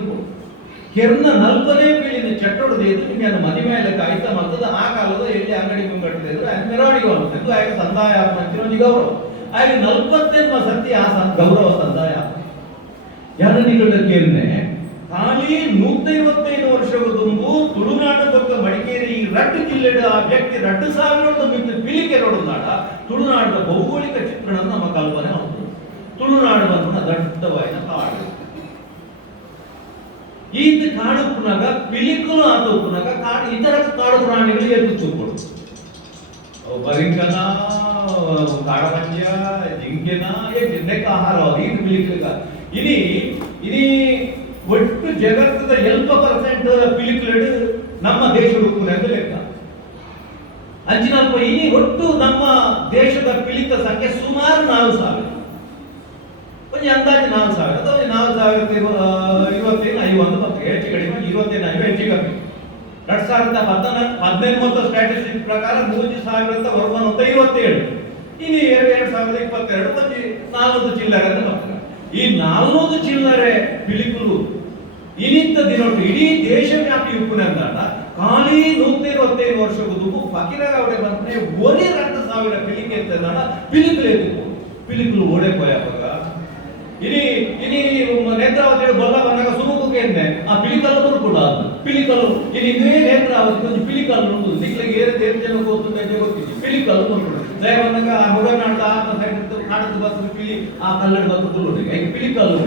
ಕೆರ್ನ 40ನೇ ಬಿಳಿನ ಚಟ್ಟೊಡದೆ ಎದ್ದು ನಿಮಗೆ ಮದಿಮೆ ಎಲ್ಲ ಕಾಯ್ತಾ ಮಾಡ್ತದ ಆ ಕಾಲದ ಎಲ್ಲಿ ಅಂಗಡಿ ಮುಂಗಟ್ಟಿದೆ ಅಂದ್ರೆ ಅದು ಮೆರವಣಿಗೆ ಮಾಡ್ತಿದ್ದು ಆಗ ಸಂದಾಯ ಮಂತ್ರಿ ಗೌರವ ಆಗ 40 ಸತ್ಯ ಆ ಗೌರವ ಸಂದಾಯ ಯಾರನಿಗಳ ಕೇರ್ನೆ ಖಾಲಿ 125 ವರ್ಷದ ತುಂಬು ತುಳುನಾಡು ಪಕ್ಕ ಮಡಿಕೇರಿ ಈ ರಡ್ಡು ಜಿಲ್ಲೆಯ ಆ ವ್ಯಕ್ತಿ 2000 ಮಿತ್ತು ಪಿಲಿಕೆ ನೋಡುನಾಡ ತುಳುನಾಡಿನ ಭೌಗೋಳಿಕ ಚಿತ್ರಣ ನಮ್ಮ ಕಲ್ಪನೆ ಹೌದು ತುಳುನಾಡು ಬಂದ ದಟ್ಟವಾಯಿನ ಕಾಡು ಈತ ಕಾಡು ಪುನಗ ಪಿಲಿಕುಲು ಆದ ಪುನಗ ಕಾಡು ಇತರ ಕಾಡು ಪ್ರಾಣಿಗಳು ಎದ್ದು ಚೂಪಡು ಬರಿಂಕನ ಕಾಡಪಂಜ ಜಿಂಕೆನ ಜಿಂಕೆಕ ಆಹಾರ ಇದು ಪಿಲಿಕುಲಿಗ ಇನಿ ಒಟ್ಟು ಜಗತ್ತದ 80% ಪಿಲಿಕುಲೆಡ್ ನಮ್ಮ ದೇಶದ ಉಪ್ಪುನೆಂದು ಲೆಕ್ಕ ಅಂಚಿನಲ್ಪ ಇನಿ ಒಟ್ಟು ನಮ್ಮ ದೇಶದ ಪಿಲಿಕ ಸಂಖ್ಯೆ ಸುಮಾರು 4,000 ಒಂದು ಅಂದಾಜು 4,000 ಅಥವಾ 4,025 ಮತ್ತು ಹೆಚ್ಚು ಕಡಿಮೆ 25 ಹೆಚ್ಚು ಕಮ್ಮಿ 2017 ಸ್ಟ್ಯಾಟಿಸ್ಟಿಕ್ಸ್ ಪ್ರಕಾರ 3,000 ಹೊರಬಂತ 57 ಇನ್ನು 2022 ಒಂದು 400 ಚಿಲ್ಲರೆ ಅಂತ ಬರ್ತಾರೆ ಈ 400 ಚಿಲ್ಲರೆ ಪಿಲಿಕುಲು ಇನಿತ್ತ ದಿನೊಟ್ಟು ಇಡೀ ದೇಶವ್ಯಾಪಿ ಉಪ್ಪುನೆಂದಾಡ ಖಾಲಿ 125 ವರ್ಷದ ದುಂಬು ಫಕೀರಗೌಡೆ ಬಂದ್ರೆ 1,2,000 ಪಿಲಿಕೆ ಅಂತ ಪಿಲಿಕುಲು ಓಡೆ ಪೋಯಪ್ಪ ಇನಿ ನೇತ್ರಾವತಿ ಬಲ್ಲ ಬಂದಾಗ ಸುರುಕುಗೆ ಆ ಪಿಲಿಕಲ್ಲು ಬರುಕೂಡ ಪಿಲಿಕಲ್ಲು ಇನಿ ಇದೇ ನೇತ್ರಾವತಿ ಒಂದು ಪಿಲಿಕಲ್ಲು ಉಂಟು ನಿಕ್ಲಿಗೆ ಏರು ಜನ ಗೊತ್ತಿದೆ ಪಿಲಿಕಲ್ಲು ಬರುಕೂಡ ದಯ ಬಂದಾಗ ಆ ಮುಗನಾಡದ ನಾಡದ ಬಸ್ ಪಿಲಿ ಆ ಕಲ್ಲಡ ಬಸ್ ತುಳುಡಿಗೆ ಈಗ ಪಿಲಿಕಲ್ಲು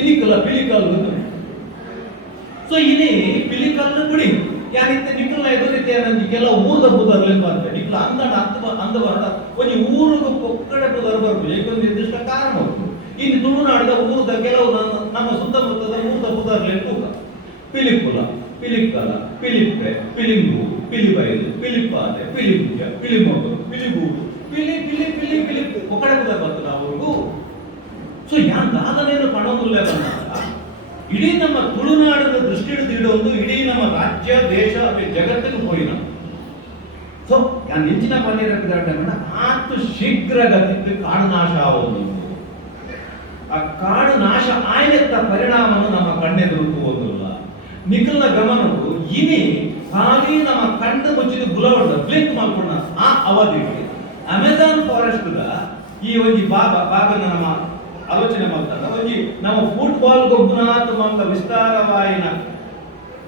ಇನಿಕಲ್ಲ ಪಿಲಿಕಲ್ಲು ಸೊ ಇನಿ ಪಿಲಿಕಲ್ಲು ಬಿಡಿ ಯಾನಿತ್ತೆ ನಿಕ್ಲ ಎದುರಿತೆ ಅನ್ನೋದು ಕೆಲ ಊರದ ಬುದರ್ಲೆ ಬಂತೆ ನಿಕ್ಲ ಅಂದ ಬರಡ ಒಂದು ಊರಿಗೆ ಪೊಕ್ಕಡೆ ಬುದರ್ ಬರ್ಬೋದು ಏಕೊಂದು ನಿರ್ದಿಷ್ಟ ಕಾರಣ ಉಂಟು ಇನ್ನು ತುಳುನಾಡಿದ ಊರದ ಕೆಲವು ನಮ್ಮ ಸುತ್ತಮುತ್ತದ ಊರದ ಬುದರ್ಲೆ ತೂಕ ಪಿಲಿಕುಲ ಪಿಲಿಕ್ಕಲ ಪಿಲಿಪ್ಪೆ ಪಿಲಿಂಗು ಪಿಲಿಬೈಲು ಪಿಲಿಪ್ಪಾದೆ ಪಿಲಿಂಗ್ಯ ಪಿಲಿಮೊಗ್ಗು ಪಿಲಿಗೂಡು ಪಿಲಿ ಒಕ್ಕಡೆ ಬುದರ್ ಬರ್ತದ ಅವ್ರಿಗೂ ಸೊ ಯಾನ್ ದಾದನೇನು ಪಣೋದಿಲ್ಲ ಬಂದಾಗ ಇಡೀ ನಮ್ಮ ತುಳುನಾಡಿನ ದೃಷ್ಟಿ ಹಿಡಿದು ಇಡೀ ನಮ್ಮ ರಾಜ್ಯ ದೇಶ ಜಗತ್ತಿಗೆ ಹೋಯಿನ ಸೊ ಯಾನ್ ನೆಂಚಿನ ಪನ್ನಿರಕ್ಕಿದ ಆತು ಶೀಘ್ರಗತಿ ಕಾಡು ನಾಶ ಆಗೋದು ಆ ಕಾಡು ನಾಶ ಆಯ್ನೆತ್ತ ಪರಿಣಾಮವನ್ನು ನಮ್ಮ ಕಣ್ಣೆದುರು ಹೋಗೋದಿಲ್ಲ ನಿಖಲ್ನ ಗಮನವು ಇನಿ ಖಾಲಿ ನಮ್ಮ ಕಣ್ಣು ಮುಚ್ಚಿದ ಗುಲವಡ್ಡ ಬ್ಲಿಂಕ್ ಮಾಡ್ಕೊಂಡ ಆ ಅವಧಿ ಅಮೆಜಾನ್ ಫಾರೆಸ್ಟ್ ಈ ಒಂದು ಭಾಗನ ನಮ್ಮ ಆಲೋಚನೆ ಮಾಡ್ತಾರೆ ಒಂಜಿ ನಮ್ಮ ಫುಟ್ಬಾಲ್ ಗೊಬ್ಬನಾಥ ಮಂಗ ವಿಸ್ತಾರವಾಯಿನ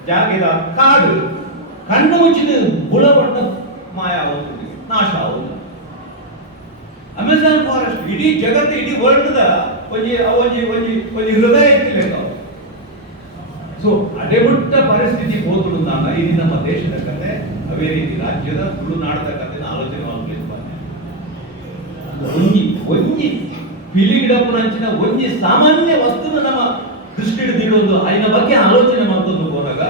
ಜಾಗದ ಕಾಡು ಕಣ್ಣು ಮುಚ್ಚಿದ ಬುಳಬಟ್ಟ ಮಾಯ ಆಗುತ್ತದೆ ನಾಶ ಆಗುತ್ತದೆ ಅಮೆಜಾನ್ ಫಾರೆಸ್ಟ್ ಇಡೀ ಜಗತ್ತು ಇಡೀ ವರ್ಲ್ಡ್ ಒಂಜಿ ಹೃದಯ ಎತ್ತಿಲ್ಲ ಸೊ ಅಡೆಬಿಟ್ಟ ಪರಿಸ್ಥಿತಿ ಹೋಗುವುದಾನ ಇದು ನಮ್ಮ ದೇಶದ ಕತೆ ಅವೇ ರೀತಿ ರಾಜ್ಯದ ತುಳುನಾಡದ ಕತೆ ಆಲೋಚನೆ ಮಾಡಲಿಕ್ಕೆ ಒಂಜಿ ಪಿಲಿಗಿಡಪ್ಪನಂಚಿನ ಒಂಜಿ ಸಾಮಾನ್ಯ ವಸ್ತುನ ನಮ್ಮ ದೃಷ್ಟಿ ಹಿಡಿದಿಡೋದು അതിನ ಬಗ್ಗೆ ಆಲೋಚನೆ ಮಾಡೋದು ಹೋದಾಗ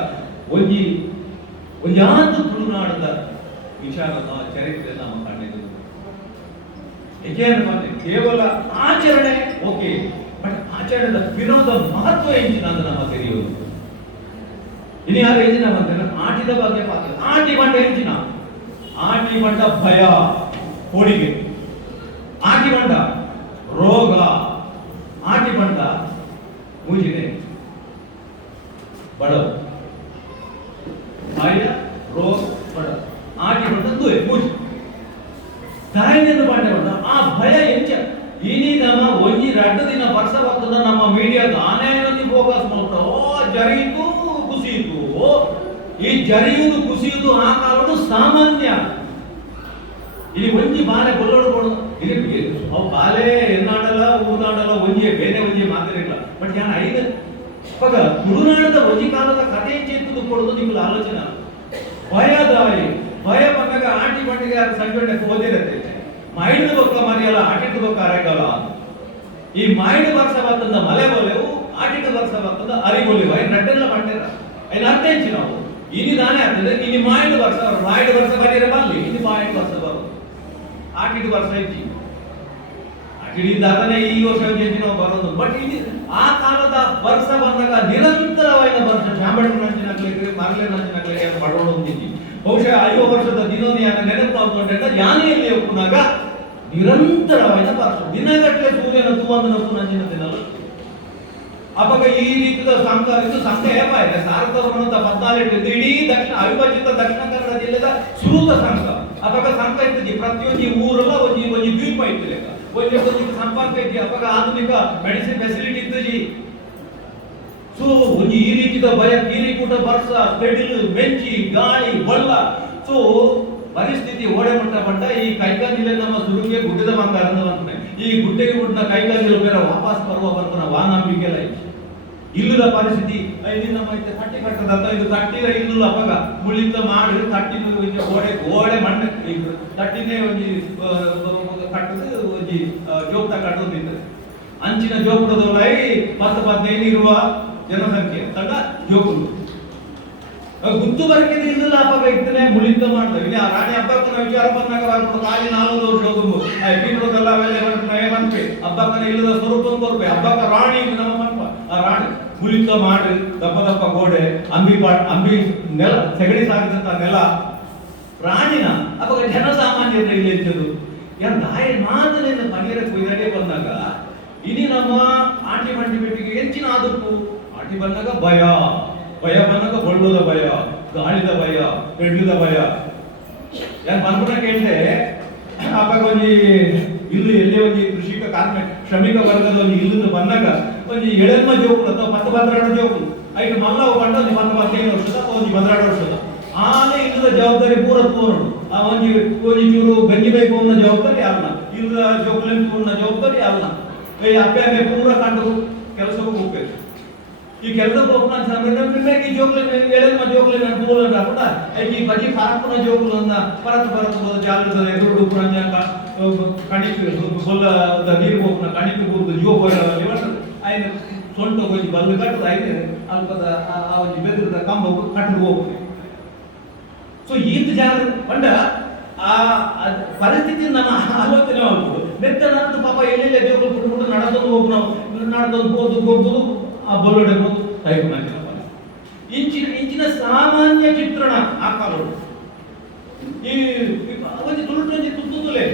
ಒಂಜಾತ ತುಳುನಾಡದ ವಿಚಾರದ ಚರಿತ್ರೆ ನಮ್ಮ ಕಣ್ಣಿಗೆ ಕೇವಲ ಆಚರಣೆ ಓಕೆ ಬಟ್ ಆಚರಣೆದ ವಿರೋಧ ಮಹತ್ವ ಎಂಚಿನ ಅಂತ ನಮ್ಮ ತಿಳಿಯೋದು ಇನ್ನು ಯಾರು ಎಂಚಿನ ಬಂದ್ರೆ ಆಟಿದ ಬಗ್ಗೆ ಪಾತ್ರ ಆಟಿ ಬಂಡ ಎಂಚಿನ ಆಟಿ ಬಂಡ ಭಯ ಹೋಳಿಗೆ ಆಟಿ ಬಂಡ ರೋಗ ಆಟಿ ಬಂಡ ಮೂಜಿನೆ ಬಡವ ಆಯ ರೋಗ ಬಡವ ಆಟಿ ಬಂದದ್ದು ಪೂಜೆ ತಾಯಿನಿಂದ ಪಾಠ ಬಂದ ಆ ಭಯ ಎಂಚ ಈಗ ಒಂಜಿ 2 ದಿನ ವರ್ಷ ಬರ್ತದ ನಮ್ಮ ಮೀಡಿಯಾದ ಆನೆಯಲ್ಲಿ ಫೋಕಸ್ ಮಾಡ್ತಾವ ಜರಿಯಿತು ಕುಸಿಯಿತು ಈ ಜರಿಯುವುದು ಕುಸಿಯುವುದು ಆ ಕಾಲದ ಸಾಮಾನ್ಯ ಇಲ್ಲಿ ಒಂಜಿ ಬಾಲೆ ಕೊಲ್ಲೋಡು ಕೊಡು ಇಲ್ಲಿ ಅವು ಬಾಲೆ ಎನ್ನಾಡಲ್ಲ ಊರ್ನಾಡಲ್ಲ ಒಂಜಿ ಬೇರೆ ಒಂಜಿ ಮಾತಿರಲಿಲ್ಲ ಬಟ್ ಯಾನ್ ಐದು ಪಗ ತುಳುನಾಡದ ಒಂಜಿ ಕಾಲದ ಕಥೆ ಚೇತದು ಕೊಡೋದು ನಿಮ್ಗೆ ಆಲೋಚನೆ ಭಯದಾಯಿ ಭಯ ಬಂದಾಗ ಆಟಿ ಬಂಡಿಗೆ ಸಂಜೆ ಓದಿರತ್ತೆ ಮೈಂಡ್ ಬೊಕ್ಕ ಮರಿಯಲ್ಲ ಆಟಿಟ್ಟು ಬೊಕ್ಕ ಅರೆಗಲ್ಲ ಈ ಮೈಂಡ್ ವರ್ಷ ಬರ್ತದ ಮಲೆ ಬೋಲೆವು ಆಟಿಟ್ಟು ವರ್ಷ ಬರ್ತದ ಅರಿಬೋಲೆವು ಐದು ರಡ್ಡೆಲ್ಲ ಮಾಡ್ತೀರ ಐದು ಅರ್ಥ ಹೆಚ್ಚು ನಾವು ಇನಿ ನಾನೇ ಆಗ್ತದೆ ಇನಿ ಮೈಂಡ್ ವರ್ಷ ಬರೀರ ಬರ್ಲಿ ಇನಿ ಮೈಂಡ್ ವರ್ಷ ಬರೋದು ಆಟಿಟ್ಟು ವರ್ಷ ಹೆಚ್ಚಿ ಆಟಿಡಿದ್ದಾಗನೇ ಈ ವರ್ಷ ಹೆಚ್ಚಿ ನಾವು ಬರೋದು ಬಟ್ ಇಲ್ಲಿ ಆ ಕಾಲದ ವರ್ಷ ಬಂದಾಗ ನಿರಂತರವಾದ ವರ್ಷ ಚಾಂಬಡಿ ನಂಚಿನಾಗ್ಲಿಕ್ಕೆ ಮರಳೆ ನಂಚಿನಾಗ್ಲಿಕ್ಕೆ ಮಾಡೋಣ ಅಂತಿದ್ವಿ ಬಹುಶಃ 5 ವರ್ಷದ ದಿನೋನಿಯಾನ ನೆನಪು ಮಾಡ್ಕೊಂಡ್ರೆ ಯಾನೆಯಲ್ಲಿ ಒಪ್ಪುನಾಗ ನಿರಂತರವಾದ ವರ್ಷ ದಿನಗಟ್ಟಲೆ ಸೂರ್ಯನ ತೂವಂದನಪ್ಪು ನಂಚಿನ ದಿನಲ್ಲ ಅವಾಗ ಈ ರೀತಿಯ ಸಂಘ ಇದು ಸಂಘ ಏಪ ಇದೆ ಸಾರಥವರ್ಣದ 14 ಇಡೀ ದಕ್ಷಿಣ ಅವಿಭಜಿತ ದಕ್ಷಿಣ ಕನ್ನಡ ಜಿಲ್ಲೆದ ಸುರೂತ ಸಂಘ ಅವಾಗ ಸಂಘ ಇರ್ತದೆ ಪ್ರತಿಯೊಂದು ಊರಲ್ಲ ಒಂಜಿ ದ್ವೀಪ ಇತ್ತು ಒಂಜಿ ಸಂಪರ್ಕ ಐತಿ ಅವಾಗ ಆಧುನಿಕ ಮೆಡಿಸಿನ್ ಫೆಸಿಲಿಟಿ ಇತ್ತು ಸೊ ಒಂಜಿ ಈ ರೀತಿಯ ಭಯ ಕೀರಿಕೂಟ ಬರ್ಸ ಪೆಡಿಲು ಬೆಂಚಿ ಗಾಳಿ ಬಳ್ಳ ಸೊ ಪರಿಸ್ಥಿತಿ ಓಡೆ ಮಟ್ಟ ಈ ಕೈಕಾಲಿಲೆ ನಮ್ಮ ಸುರುಗೆ ಗುಡ್ಡದ ಬಂಗಾರ ಅಂತಾನೆ ಈ ಗುಡ್ಡೆಗೆ ಗುಡ್ಡ ಕೈಕಾಲಿಲೆ ಬೇರೆ ವಾಪಸ್ ಬರುವ ಬರ್ತಾನ ವಾ ನಂಬಿಕೆ ಇಲ್ಲ ಇಲ್ಲದ ಪರಿಸ್ಥಿತಿ ಇಲ್ಲಿ ನಮ್ಮ ಕಟ್ಟಿ ಕಟ್ಟದ ಇದು ಕಟ್ಟಿದ ಇಲ್ಲ ಅವಾಗ ಮುಳಿತ ಮಾಡಿ ಕಟ್ಟಿನ ಗೋಡೆ ಮಣ್ಣು ಕಟ್ಟಿನೇ ಒಂಜಿ ಕಟ್ಟದು ಒಂಜಿ ಜೋಗ್ತ ಕಟ್ಟೋದು ನಿಂತದೆ ಅಂಚಿನ ಜೋಪುರದೊಳೈ 15 ಇರುವ ಜನಸಂಖ್ಯೆ ತಂಡ ಜೋಪುರು ಗುತ್ತು ಬರ್ಕಿದ್ರೆ ಇಲ್ಲ ಅಪ್ಪಾಗ ಇತ್ತನೆ ಮುಳಿತ ಮಾಡ್ತಾರೆ ಇಲ್ಲಿ ಆ ರಾಣಿ ಹಬ್ಬಕ್ಕನ ವಿಚಾರ ಬಂದಾಗ ಬರ್ಕೊಂಡು ಖಾಲಿ 4 ವರ್ಷ ಹೋಗುದು ಪೀಠದಲ್ಲ ಅವೆಲ್ಲ ಬಂದ್ವಿ ಹಬ್ಬಕ್ಕನ ಇಲ್ಲದ ಸ್ವರೂಪ ಕೊರ್ಪೆ ಹಬ್ಬಕ್ಕ ರಾಣಿ ನಮ್ಮ ಮನ್ಪ ಆ ರಾಣಿ ಮುಳಿತ ಮಾಡಿ ದಪ್ಪ ಗೋಡೆ ಅಂಬಿ ನೆಲ ಸೆಗಡಿ ಸಾಗಿದಂತ ನೆಲ ರಾಣಿನ ಅವಾಗ ಜನಸಾಮಾನ್ಯರ ಇಲ್ಲಿ ಇದ್ದದು ಯಾರು ದಾಯ ಮಾತನೆಯನ್ನು ಪನೀರ ಕೊಯ್ದಡೆ ಬಂದಾಗ ಇಡೀ ನಮ್ಮ ಆಂಟಿ ಮಂಟಿ ಬೆಟ್ಟಿಗೆ ಹೆಚ್ಚಿನ ಆದಪ್ಪು ಆಂಟಿ ಬಂದಾಗ ಭಯ ಬಂದಾಗ ಬಳ್ಳದ ಭಯ ಗಾಳಿದ ಭಯ ಬೆಡ್ಲದ ಭಯ ಯಾರು ಬಂದ್ಬಿಟ್ಟ ಕೇಳಿದೆ ಅವಾಗ ಒಂಜಿ ಇಲ್ಲಿ ಎಲ್ಲೇ ಒಂಜಿ ಕೃಷಿಕ ಕಾರ್ಮಿಕ ಶ್ರಮಿಕ ವರ್ಗದ ಒಂದು ಇಲ್ಲಿಂದ ಬಂದಾಗ ಒಂಜಿ ಎಳೆಮ್ಮ ಜೋಕುಲು ಅಥವಾ 12 ಜೋಕುಲು ಐದು ಮಲ್ಲ ಬಂಡ ಒಂದು 15 ವರ್ಷದ ಒಂದು 16 ವರ್ಷದ ಆನೆ ಇಲ್ಲದ ಜವಾಬ್ದಾರಿ ಪೂರ ತೋರೋಡು ಆ ಒಂಜಿ ಚೂರು ಗಂಜಿ ಬೇಕು ಅನ್ನೋ ಜವಾಬ್ದಾರಿ ಅಲ್ಲ ಇಲ್ಲದ ಜೋಕುಲಿನ ತೂರ್ನ ಜವಾಬ್ದಾರಿ ಅಲ್ಲ ಈ ಅಪ್ಪ ಪೂರ ಕಂಡು ಕೆಲಸಕ್ಕೆ ಹೋಗ್ಬೇಕು ಈ ಕೆಲಸಕ್ಕೆ ಹೋಗ್ತಾನೆ ಸಮಯ ಈ ಜೋಕುಲಿನ ಎಳೆಮ್ಮ ಜೋಕುಲಿನ ತೂರಲ್ಲ ಕೂಡ ಈ ಬಜಿ ಖಾರಪ್ಪನ ಜೋಕುಲನ್ನ ಪರತ್ ಜಾಲದ ಎದುರು ಪುರಂಜಾಕ ಕಣಿಕೆ ಬೊಲ್ಲದ ನೀರು ಹೋಗ್ನ ಕಣಿಕೆ ಹೋಗುದು ಜೋಪಾಗಿ ಐದು ಸೊಂಟ ಹೋಗಿ ಬಲ್ಲು ಕಟ್ಟದ ಐದು ಅಲ್ಪದ ಆ ಒಂದು ಬೆದರದ ಕಂಬ ಕಟ್ಟದು ಹೋಗ್ತದೆ ಸೊ ಈತ ಜಾಗ ಪಂಡ ಆ ಪರಿಸ್ಥಿತಿ ನಮ್ಮ ಆಲೋಚನೆ ಆಗ್ಬೋದು ನೆತ್ತನಂತ ಪಾಪ ಎಲ್ಲೆಲ್ಲ ದೇವರು ಬಿಟ್ಬಿಟ್ಟು ನಡೆದೊಂದು ಹೋಗಿ ನಾವು ನಡೆದೊಂದು ಹೋಗ್ಬೋದು ಆ ಬಲ್ಲೊಡೆ ಹೋದು ಟೈಪ್ ಇಂಚಿನ ಸಾಮಾನ್ಯ ಚಿತ್ರಣ ಆ ಕಾಲೋಡು ಈ ಅವಧಿ ತುಳುವೆ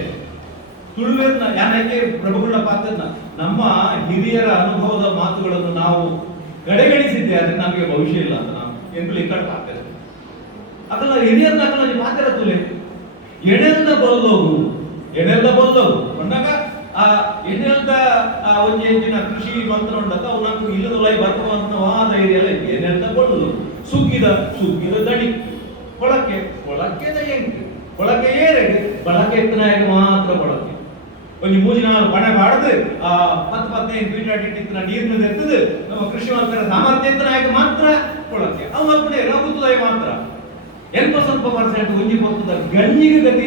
ತುಳುವೇರ್ನ ಯಾನಕ್ಕೆ ಪ್ರಭುಗಳ ಪಾತ್ರನ ನಮ್ಮ ಹಿರಿಯರ ಅನುಭವದ ಮಾತುಗಳನ್ನು ನಾವು ಕಡೆಗಣಿಸಿದ್ದೆ ಆದ್ರೆ ನಮಗೆ ಭವಿಷ್ಯ ಇಲ್ಲ ಅಂತ ನಾವು ಎಂಬುದು ಈ ಕಡೆ ಪಾತ್ರ ಅದಲ್ಲ ಹಿರಿಯರ್ನ ಪಾತ್ರ ತುಲೆ ಎಣೆಲ್ದ ಬಲ್ಲೋಗು ಅಂದಾಗ ಆ ಎಣೆಲ್ದ ಒಂದು ಎಂಜಿನ ಕೃಷಿ ಮಂತ್ರ ಉಂಟಂತ ಅವನಂತೂ ಇಲ್ಲದೊಳೈ ಬರ್ತವಂತ ಧೈರ್ಯ ಎಲ್ಲ ಐತಿ ಎಣೆಲ್ದ ಬಳ್ಳು ಸುಗ್ಗಿದ ದಡಿ ಕೊಳಕ್ಕೆ ಎಂಟು ಕೊಳಕ್ಕೆ ಏರೆಗೆ ಬಳಕೆ ಎತ್ತನಾಗ ಮಾತ್ರ ಬಳಕೆ ಒಂದು 3-4 ಬಣೆ ಬಾಡದು ಆ 10-15 ಫೀಟ್ ಅಡಿಟ್ಟಿನ ನೀರಿನ ಎತ್ತದು ನಮ್ಮ ಕೃಷಿ ಮಂತ್ರ ಸಾಮರ್ಥ್ಯ ಎತ್ತನಾಗ ಮಾತ್ರ ಕೊಳಕ್ಕೆ ಅವು ಮಕ್ಕಳೇ ರಘುತ್ತದಾಯ ಮಾತ್ರ ಸ್ವಲ್ಪ ಪರ್ಸೆಂಟ್ ಒಂಜಿ ಬರ್ತದ ಗಣ್ಣಿಗೆ ಗತಿ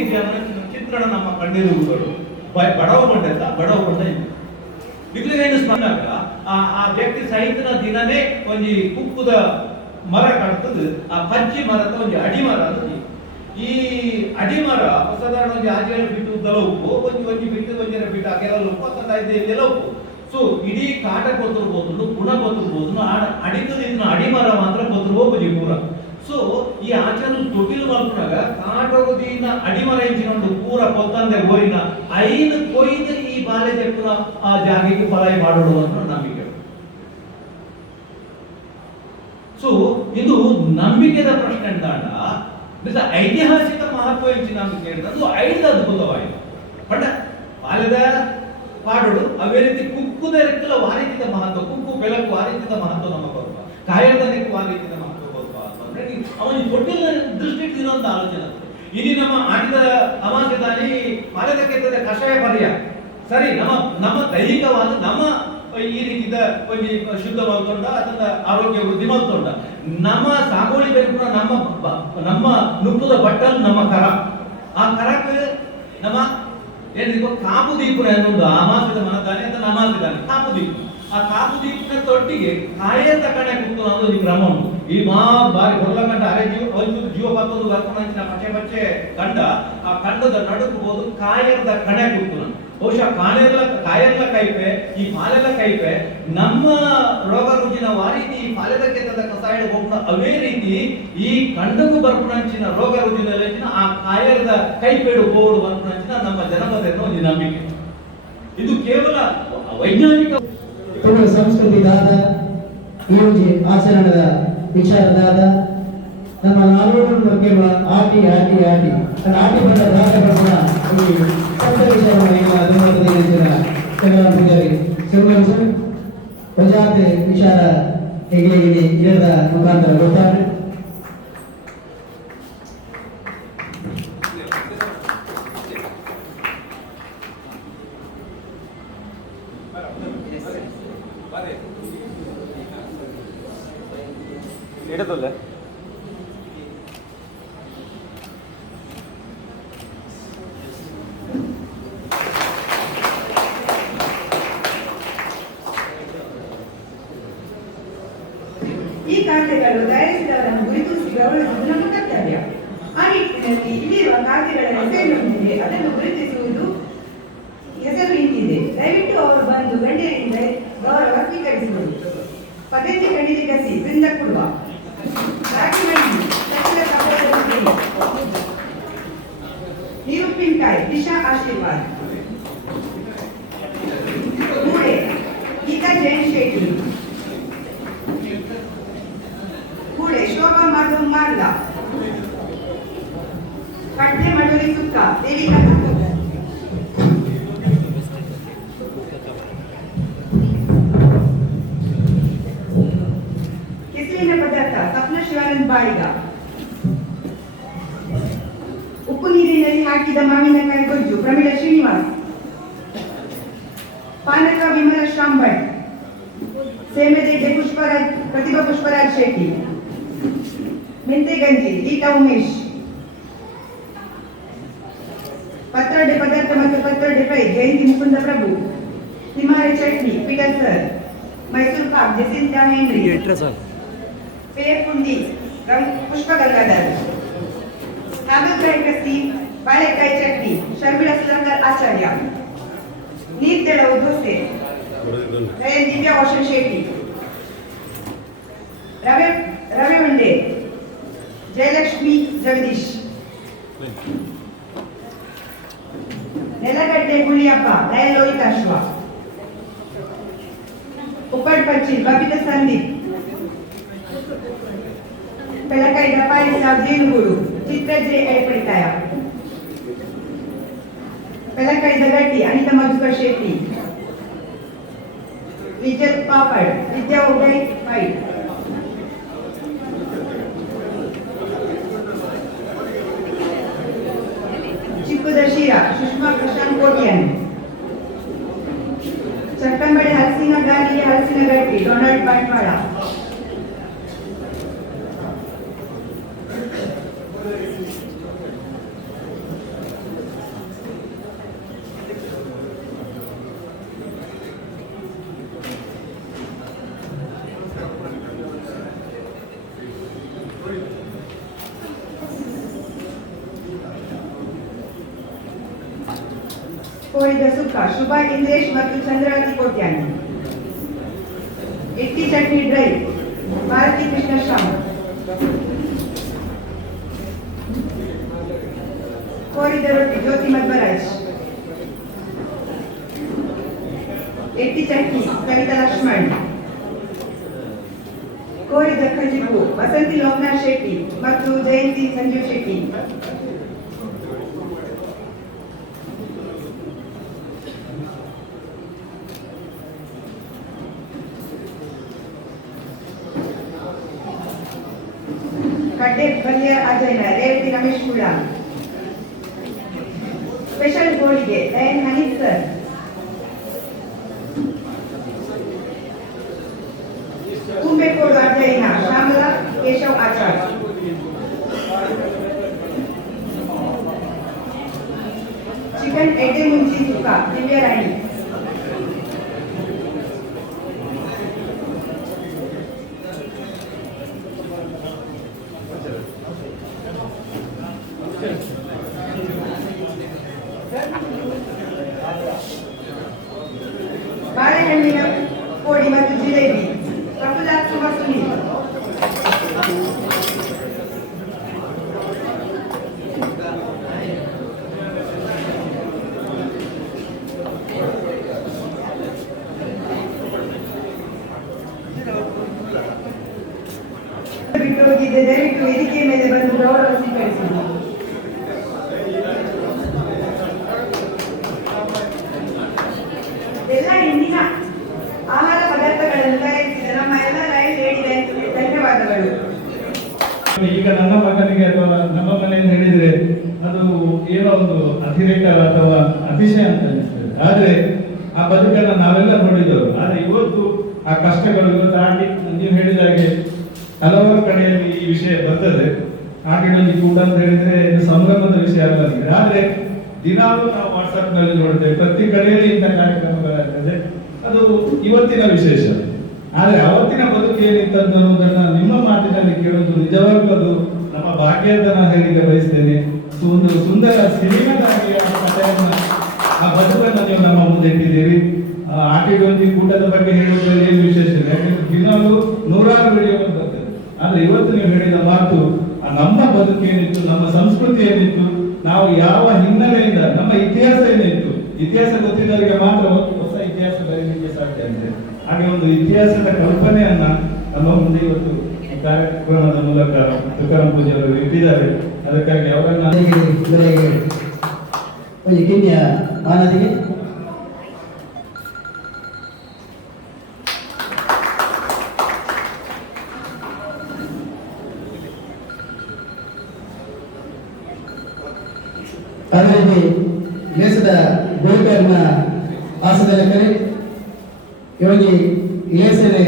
ಚಿತ್ರಣ ನಮ್ಮ ಕಣ್ಣಿರುವುಗಳು ಬಡವ ಬಂಡ ವಿಗ್ರಹೇನು ಸ್ಪಂದಾಗ ಆ ವ್ಯಕ್ತಿ ಸಹಿತನ ದಿನನೇ ಒಂಜಿ ಕುಕ್ಕುದ ಮರ ಕಾಣ್ತದೆ ಆ ಪಜ್ಜಿ ಮರದ ಒಂದು ಅಡಿಮರ ಅದು ಈ ಅಡಿಮರ ಸಾಧಾರಣ ಒಂದು ಆಜೆಲ್ಲ ಬಿಟ್ಟು ಉದ್ದಲವು ಒಂಜಿ ಬಿಟ್ಟು ಒಂಜರ ಬಿಟ್ಟು ಆಗೆಲ್ಲ ಉಪ್ಪತ್ತೈದು ಉಪ್ಪು ಸೊ ಇಡೀ ಕಾಟ ಕೊತ್ತಿರ್ಬೋದು ಗುಣ ಕೊತ್ತಿರ್ಬೋದು ಅಡಿತದ ಅಡಿಮರ ಮಾತ್ರ ಕೊತ್ತಿರ್ಬೋದು ಪೂರ ಸೊ ಈ ಆಚಾರ ತೊಟ್ಟಿಲು ಮಲ್ಕೊಂಡಾಗ ಕಾಟೋಗದಿನ ಅಡಿಮರ ಹೆಚ್ಚಿನೊಂದು ಪೂರ ಕೊತ್ತಂದೆ ಗೋರಿನ 5 ಕೊಯ್ದು ಈ ಬಾಲೆ ತೆಕ್ಕನ ಆ ಜಾಗಕ್ಕೆ ಫಲಾಯಿ ಮಾಡೋದು ಅಂತ ನಂಬಿಕೆ ಸೊ ನಂಬಿಕೆದ ಪ್ರಶ್ನೆ ಎಂದಾಂಡ ಬಿಸ ಐತಿಹಾಸಿಕ ಮಹತ್ವ ಇಂಚಿ ನಂಬಿಕೆ ಅದು ಐದು ಅದ್ಭುತವಾಯಿತು ಪಂಡ ಬಾಲ್ಯದ ಪಾಡೋಡು ಅವೇ ರೀತಿ ಕುಕ್ಕುದ ರೆಕ್ಕಲ ವಾರಿತಿದ ಮಹತ್ವ ಕುಕ್ಕು ಬೆಳಕು ವಾರಿತಿದ ಮಹತ್ವ ನಮ್ಮ ಬರುವ ಕಾಯದ ನೆಕ್ಕು ವಾರಿತಿದ ಮಹತ್ವ ಬರುವ ಅಂದ್ರೆ ಅವನಿಗೆ ತೊಟ್ಟಿನ ದೃಷ್ಟಿಗೆ ಇನ್ನೊಂದು ಆಲೋಚನೆ ಇಡೀ ನಮ್ಮ ಆಡಿದ ಅಮಾಸದಲ್ಲಿ ಬಾಲ್ಯದ ಕೆತ್ತದ ಕಷಾಯ ಪರ್ಯ ಸರಿ ನಮ್ಮ ದೈಹಿಕವಾದ ನಮ್ಮ ಈ ರೀತಿಯ ಒಂದು ಶುದ್ಧ ಮಾಡ್ಕೊಂಡ ಅದನ್ನ ಆರೋಗ್ಯ ವೃದ್ಧಿ ಮಾಡ್ಕೊಂಡ ನಮ್ಮ ಸಾಗೋಳಿ ಬೇಕು ನಮ್ಮ ನುಪ್ಪದ ಬಟ್ಟಲ್ ನಮ್ಮ ಕರ ಆ ಕರಕ್ಕೆ ನಮ್ಮ ಏನಿದು ಕಾಪು ದೀಪನ ಅನ್ನೊಂದು ಅಮಾಸದ ಮನದಾನೆ ಅಂತ ನಮಾಸಿದಾನೆ ಕಾಪು ದೀಪ ಆ ಕಾಪು ದೀಪನ ತೊಟ್ಟಿಗೆ ಕಾಯದ ಕಡೆ ಕೂತು ಅನ್ನೋದು ಈ ಕ್ರಮ ಉಂಟು ಈ ಬಾರಿ ಹೊರಲಗಂಡ ಅರೆ ಜೀವ ಬರ್ತೊಂದು ಬರ್ಕೊಂಡ ಪಚ್ಚೆ ಕಂಡ ಆ ಕಂಡದ ನಡುಕು ಹೋದು ಕಾಯದ ಕಡೆ ಕೂತು ಬಹುಶಃ ಕಾಯರ್ಲ ಕೈಪೆ ಈ ಪಾಲೆಲ್ಲ ಕೈಪೆ ನಮ್ಮ ರೋಗ ರುಜಿನ ವಾರೀತಿ ಈ ಪಾಲೆದ ಕೆತ್ತದ ಕಸಾಯ ಹೋಗ್ನ ಅವೇ ರೀತಿ ಈ ಕಂಡಗೂ ಬರ್ಪುಣಂಚಿನ ರೋಗ ರುಜಿನ ಆ ಕಾಯರದ ಕೈಪೇಡು ಹೋಡು ಬರ್ಪುಣಂಚಿನ ನಮ್ಮ ಜನಪದೆಯನ್ನು ಒಂದು ನಂಬಿಕೆ ಇದು ಕೇವಲ ವೈಜ್ಞಾನಿಕ ತುಳು ಸಂಸ್ಕೃತಿದಾದ ಈ ಆಚರಣದ ವಿಚಾರದಾದ ನಮ್ಮ ನಾಲ್ವರು ಬಗ್ಗೆ ಆಟಿ ಆಟಿ ಆಟಿ ಆಟಿ ಬಂದ ದಾಖಲೆಗಳನ್ನ ಈ ಸಂತ ವಿಚಾರವನ್ನು ಅದರ ಪೂಜಾರಿ ಸುರುವಂಚು ಪ್ರಜಾತೆ ವಿಚಾರ ಹೇಗೆ ಇದೆ ಇದರ ಮುಖಾಂತರ ಗೊತ್ತಾದ್ರೆ ಇಡದಲ್ಲ ಈ ಖಾತೆಗಳು ತಯಾರಿಸಿದವರನ್ನು ಗುರುತಿಸಿ ಗೌರವಿಸುವುದು ನಮ್ಮ ಕರ್ತವ್ಯ. ಆ ನಿಟ್ಟಿನಲ್ಲಿ ಇಲ್ಲಿರುವ ಖಾತೆಗಳ ಹೆಸರಿನೊಂದಿಗೆ ಅದನ್ನು ಗುರುತಿಸುವುದು ಹೆಸರು ನಿಂತಿದೆ. ದಯವಿಟ್ಟು ಅವರು ಬಂದು ಗಣ್ಯರಿಂದ ಗೌರವ ಸ್ವೀಕರಿಸುವುದು. ಪತಂಜಿ ಕಣಿಲಿ ಕಸಿ ಬೃಂದ ಕೊಡುವ ರಾಗಿ ಮಣ್ಣಿ ಸಚಿವ ಸಹೋದರಿ ನಿರೂಪಿನ್ಕಾಯ್ ದಿಶಾ ಆಶೀರ್ವಾದ್ ಮೂಡೆ ಗೀತಾ ಜೈನ್ ಶೆಟ್ಟಿ ಕೂಡೆ ಶೋಭಾ ಮಾಧವ್ ಮಾರ್ಲ ಕಡ್ಲೆ ಮಡೋರಿ ಸುಕ್ಕ ದೇವಿಕಾ ಕೆಸರಿನ ಪದಾರ್ಥ ಸಪ್ನ ಶಿವಾನಂದ್ ಬಾಳಿಗ ಉಪ್ಪು ನೀರಿನಲ್ಲಿ ಹಾಕಿದ ಮಾವಿನಕಾಯಿ ಗೊಜ್ಜು ಪ್ರಮೀಳ ಶ್ರೀನಿವಾಸ್ ಪಾನಕ ವಿಮಲ ಶ್ರಾಂಭಟ್ ಸೇಮೆದೆಡ್ಡೆ ಪುಷ್ಪರಾಜ್ ಪ್ರತಿಭಾ ಪುಷ್ಪರಾಜ್ ಶೆಟ್ಟಿ ಮೆಂತೆಗಂಜಿ ಗೀತಾ ಉಮೇಶ್ ಪತ್ರೊಡೆ ಪದಾರ್ಥ ಮತ್ತು patrode fry Jayanti Mukunda Prabhu Himalaya chutney Peter sir Mysore pak Jacintha Henry ಪೇರ್ ಪುಂಡಿ ಪುಷ್ಪ ಗಂಗಾಧರ್ ನಾಗಗ್ರಾಹಿ ಕಸಿ ಬಾಳೆಕಾಯಿ ಚಟ್ನಿ ಶರ್ಮಿಳಾ ಸುಧಾಕರ್ ಆಚಾರ್ಯ ನೀರ್ ತೆಳವು ದೋಸೆ ರಯನ್ ದಿವ್ಯಾ ರೋಷನ್ ಶೆಟ್ಟಿ ರವಿ ಮಂಡೆ ಜಯಲಕ್ಷ್ಮಿ ಜಗದೀಶ್ ನೆಲಗಡ್ಡೆ ಗುಳಿಯಪ್ಪ ನಯನ್ ಲೋಹಿತಾಶ್ವ ಉಪ್ಪಡ್ ಪಚ್ಚಿ ಬಬಿತ ಸಂದೀಪ್ ಪೆಲಕೈದ ಪಾಯಸ ಜೇನುಗೂಡು ಚಿತ್ರಜೆ ಎಡಪಡಿತಾಯ ಪೆಲಕೈದ ಗಟ್ಟಿ ಅನಿತಾ ಮಧುಕರ್ ಶೆಟ್ಟಿ ವಿಜಯ್ ಪಾಪಡ್ ವಿದ್ಯಾ ಉದಯ್ ಪೈ ಚಿಕ್ಕುದ ಶಿರಾ ಸುಷ್ಮಾ ಪ್ರಶಾಂತ್ ಕೋಟ್ಯಾನ್ ಚಟ್ಟಂಬಡೆ ಹಲಸಿನ ಗಾಲಿಗೆ ಹಲಸಿನ ಗಟ್ಟಿ ಡೊನಾಲ್ಡ್ ಬಂಟ್ವಾಳ ಕೋಳಿದ ಸುಕ್ಕ ಶುಭಾ ಇಂದ್ರೇಶ್ ಮತ್ತು ಚಂದ್ರವತಿ ಕೋಟ್ಯಾನ್ ಇಟ್ಟಿ ಚಟ್ನಿ ಡ್ರೈ ಭಾರತಿ ಕೃಷ್ಣ ಶ್ಯಾಮ್ ಕೋಳಿದ ರೊಟ್ಟಿ ಜ್ಯೋತಿ ಮಧ್ವರಾಜ್ ಇಟ್ಟಿ ಚಟ್ನಿ ಕವಿತಾ ಲಕ್ಷ್ಮಣ್ ಕೋರಿದ ಖಂಜಿಪು ವಸಂತಿ ಲೋಕನಾಥ್ ಶೆಟ್ಟಿ ಮತ್ತು ಜಯಂತಿ ಸಂಜೀವ್ ಶೆಟ್ಟಿ. ಕಡ್ಡೆ ಬಲ್ಯ ಅಜಯನ ರೇವತಿ ರಮೇಶ್ ಕೂಡ. ಸ್ಪೆಷಲ್ ಗೋಳಿಗೆ ಲಯನ್ ಹನೀಫ್ ಸರ್. ಕುಂಬೆಕೋಡು ಅಜಯನ ಶ್ಯಾಮಲಾ ಕೇಶವ್ ಆಚಾರ್ಯ. ಚಿಕನ್ ಎಡ್ಡೆ ಮುಂಚಿ ಸುಕ್ಕ ದಿವ್ಯ ರಾಣಿ. ಬಾಳೆಹಣ್ಣಿನ ಪೋಡಿ ಮತ್ತು ಜಿಲೇಬಿ ಪ್ರಫುಲ್ಲಾದ್ ಕುಮಾರ್ ಸುನೀಲ್. ಬಿಟ್ಟು ಹೋಗಿದ್ದೆ, ದಯವಿಟ್ಟು ವೇದಿಕೆ ಮೇಲೆ ಬಂದು ಗೌರವ ಸ್ವೀಕರಿಸಿ. ಎಲ್ಲ ಹಿಂದಿನ ಆಹಾರ ಪದಾರ್ಥಗಳನ್ನು ತಯಾರಿಸಿದ ನಮ್ಮ ಎಲ್ಲ ಲಯನ್ ಲೇಡಿಗಳಿಗೆ ಧನ್ಯವಾದಗಳು. ಈಗ ನನ್ನ ಮಗನಿಗೆ ಅಥವಾ ನಮ್ಮ ಮನೆಯನ್ನು ಹೇಳಿದ್ರೆ ಅದು ಏನೋ ಒಂದು ಅತಿರೇಕ ಅಥವಾ ಅತಿಶಯ ಅಂತ ಅನಿಸ್ತದೆ. ಆದ್ರೆ ಆ ಬದುಕನ್ನು ನಾವೆಲ್ಲ ನೋಡಿದವರು. ಆದ್ರೆ ಇವತ್ತು ಆ ಕಷ್ಟಗಳು ದಾಟಿ ನೀವು ಹೇಳಿದ ಹಾಗೆ ಹಲವಾರು ಕಡೆಯಲ್ಲಿ ಈ ವಿಷಯ ಬರ್ತದೆ. ಹಾಡಿನಲ್ಲಿ ಕೂಡ ಅಂತ ಹೇಳಿದ್ರೆ ಇದು ಸಂಭ್ರಮದ ವಿಷಯ ಅಲ್ಲ. ಆದ್ರೆ ದಿನಾಲೂ ನಾವು ವಾಟ್ಸ್ಆಪ್ ನಲ್ಲಿ ನೋಡ್ತೇವೆ, ಪ್ರತಿ ಕಡೆಯಲ್ಲಿ ಇಂಥ ಕಾರ್ಯಕ್ರಮಗಳಾಗ್ತದೆ. ಅದು ಇವತ್ತಿನ ವಿಶೇಷ. ಆದ್ರೆ ಅವತ್ತಿನ ಬದುಕು ಏನಿತ್ತಂತ ಅನ್ನೋದನ್ನ ನಿಮ್ಮ ಮಾತಿನಲ್ಲಿ ಕೇಳೋದು ನಿಜವಾಗ್ಲೂ ಅದು ನಮ್ಮ ಭಾಗ್ಯ ಅಂತ ನಾನು ಹೇಳಿಕೆ ಬಯಸ್ತೇನೆ. ಒಂದು ಸುಂದರ ಸಿನಿಮಾದಾಗಿ ಆ ಕಥೆಯನ್ನ, ಆ ಬದುಕನ್ನು ನೀವು ನಮ್ಮ ಮುಂದೆ ಇಟ್ಟಿದ್ದೀರಿ. ಆಟಿಡೊಂದಿ ಕೂಟದ ಬಗ್ಗೆ ಹೇಳುವುದರಲ್ಲಿ ಏನು ವಿಶೇಷ ಇಲ್ಲ, ಯಾಕಂದ್ರೆ ದಿನಾಲೂ ನೂರಾರು ವಿಡಿಯೋಗಳು ಬರ್ತದೆ. ಆದ್ರೆ ಇವತ್ತು ನೀವು ಹೇಳಿದ ಮಾತು ನಮ್ಮ ಬದುಕೇನಿತ್ತು, ನಮ್ಮ ಸಂಸ್ಕೃತಿ ಏನಿತ್ತು, ನಾವು ಯಾವ ಹಿನ್ನೆಲೆಯಿಂದ, ನಮ್ಮ ಇತಿಹಾಸ ಏನಿತ್ತು, ಇತಿಹಾಸ ಗೊತ್ತಿದ್ದವರಿಗೆ ಮಾತ್ರ ಹೊಸ ಇತಿಹಾಸ ಬರೀಲಿಕ್ಕೆ ಸಾಧ್ಯ ಅಂತೆ. ಹಾಗೆ ಒಂದು ಇತಿಹಾಸದ ಕಲ್ಪನೆಯನ್ನ ನಮ್ಮ ಮುಂದೆ ಇವತ್ತು ಈ ಕಾರ್ಯಕ್ರಮದ ಮೂಲಕ ತುಕಾರಾಮ್ ಪೂಜೆ ಅವರು ಇಟ್ಟಿದ್ದಾರೆ. ಅದಕ್ಕಾಗಿ ಅವರನ್ನ ಕಿನ್ಯ ಆನದಿಗೆ ಅದರಲ್ಲಿ ಲೇಸದ ಗೋಲ್ಕರ್ನ ಆಸದ ಲೆಕ್ಕಲೆ ಯೋಗಿ ಲೇಸನೆ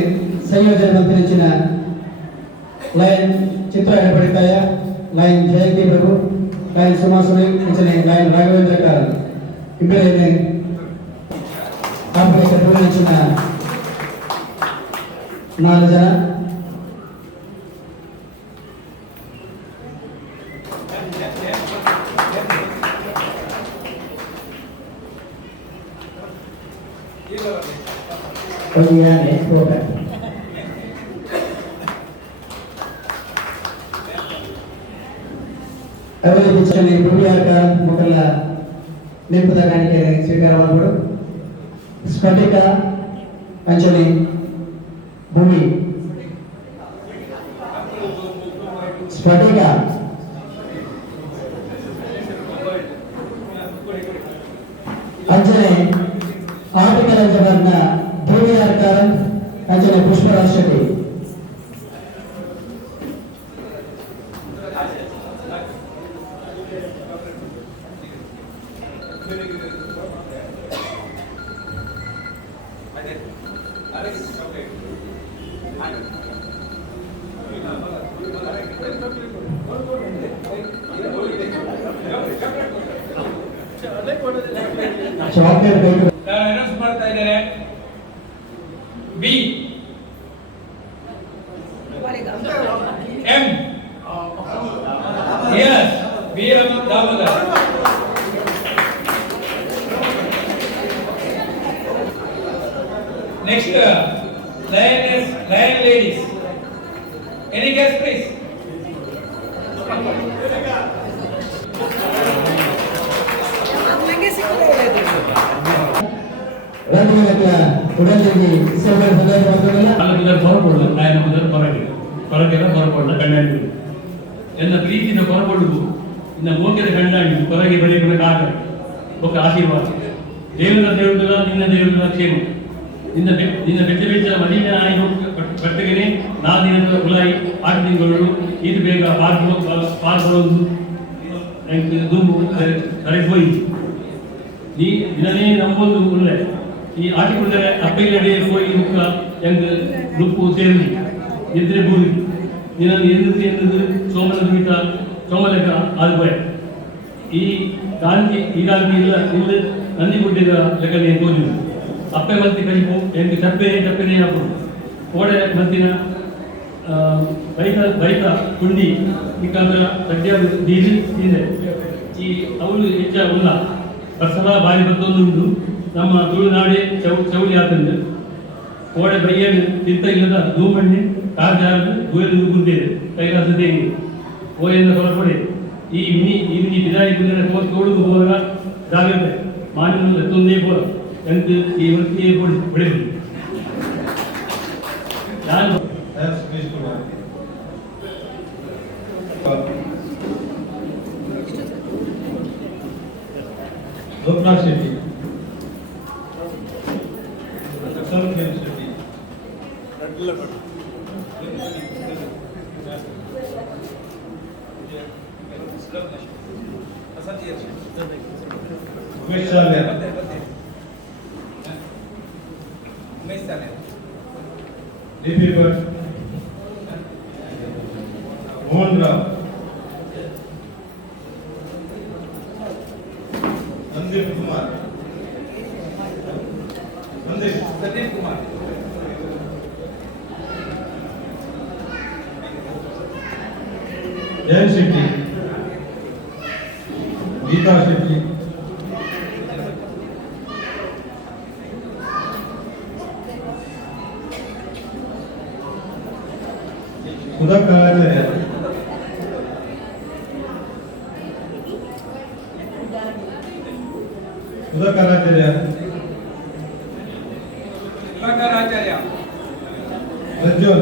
ಸಂಯೋಜನೆ ಮಂತ್ರಿಂಚಿನ lion Chitra Padithaya lion Jayanti Prabhu lion ಸುಮಾಸುರಿ ಇಂಚನೆ ಲಯನ್ ರಾಘವೇಂದ್ರ ಕಾರ್ ಇಬ್ಬರೇನೆ ಆಪರೇಷನ್ ನಿರ್ವಹಿಸಿನ 4 ಜನ. Pemilihan program. ಅವರ ವಿಚಾರಣೆ ಭೂಮಿಯಾಗ ಮೊದಲ ನೆನಪದ ಕಾಣಿಕೆ ಸ್ವೀಕಾರ ಮಾಡಿಬಿಡು. ಸ್ಫಟಿಕ ಅಂಚನೆ ಭೂಮಿ ಸ್ಫಟಿಕ ಅಂಚನೆ ಆರ್ಟಿಕಲ್ ಜವಾಬ್ನ ಭೂಮಿ ಆರ್ಕಾರ ಅಂಚನೆ ಪುಷ್ಪರಾಜ್ ಶೆಟ್ಟಿ. ಅನೌನ್ಸ್ ಮಾಡ್ತಾ ಇದ್ದಾರೆ. B M S B M Damodar. Next lion ladies. Any guess please. Ranganatha Udalgi ಸೇವೆ ಸದಸ್ಯರಾಗಿಲ್ಲ. ಹೊರಗಡೆ ಹೊರಗೆಲ್ಲ ಹೊರಕೊಂಡ ಗಂಡಾಂಡು ಎಲ್ಲ ಪ್ರೀತಿನ ಹೊರಕೊಡುದು ಇನ್ನು ಮೋಕೆದ ಗಂಡಾಂಡು ಹೊರಗೆ ಬೆಳೆಯುವ ಕಾಕ ఒక ಆಶೀರ್ವಾದ ದೇವರ ದೇವರುಗಳ ನಿನ್ನ ದೇವರುಗಳ ಕ್ಷೇಮ ನಿನ್ನ ಬೆಚ್ಚ ಬೆಚ್ಚ ಮದಿನ ಆಯಿ ಬಟ್ಟೆಗೆ ನಾದಿನ ಉಲಾಯಿ 8 ತಿಂಗಳು ಇದು ಬೇಗ ಪಾರ್ಬೊಂದು ದುಂಬು ಕರೆಪೋಯಿ ನೀ ದಿನನೇ ನಂಬೊಂದು ಉಳ್ಳೆ ಈ ಆಟಿಕೊಂಡ ಅಪ್ಪೆಲ್ಲಡೆ ಹೋಗಿ ಮುಖ ಹೆಂಗ್ ದುಪ್ಪು ಸೇರಿ ನಿದ್ರೆ ಬೂರಿ ನಿನ್ನನ್ನು ಎನ್ನದು ಸೋಮನ ಗೀತ ಸೋಮಲೆಕ್ಕ ಆಲ್ಬಾಯ್ ಈ ಗಾಂಧಿ ಇಲ್ಲ ನಂದಿ ಗುಡ್ಡಿದ ಲೆಕ್ಕನೆ ತೋಜು ಅಪ್ಪೆ ಮಲ್ತಿ ಕಲಿಪು ಹೆಂಗೆ ಚಪ್ಪೆನೇ ಹಾಕು ಕೋಡೆ ಮದ್ದಿನ ಬೈತ ಕುಂಡಿ ಇಕ್ಕಂದ್ರ ಸದ್ಯ ದೀದಿ ಇದೆ ಈ ಅವಳು ಹೆಚ್ಚ ಉಲ್ಲ ಬಸವ ಬಾರಿ ಬತ್ತೊಂದುಂಟು ನಮ್ಮ ತುಳುನಾಡೆ ಚೌಳಿ ಆತಂದು ಕೋಡೆ ಬೈಯನ್ನು ತಿಂತ ಇಲ್ಲದ ಧೂಮಣ್ಣೆ ಕಾರ್ಜಾರದು ಗೋಯಲು ಗುದ್ದೇನೆ ಕೈಲಾಸ ದೇವಿ ಓಯಿಂದ ಹೊರಪಡೆ ಈ ಇನಿ ಬಿದಾಯಿ ಗುಂದಿನ ತೋಡುದು ಹೋದ ಜಾಗ್ರತೆ ಮಾನಿನ ಎತ್ತೊಂದೇ ಬೋರ ಎಂತ ಈ ವೃತ್ತಿಯೇ ಬೆಳೆದು ನಾನು लोकनाथ शेट्टी शेट्टी उमेश चाल्या डीपी भट्ट मोहन राव संदीप कुमार जयंत शेट्टी गीता शेट्टी सुधाकर आचार्य प्रज्वल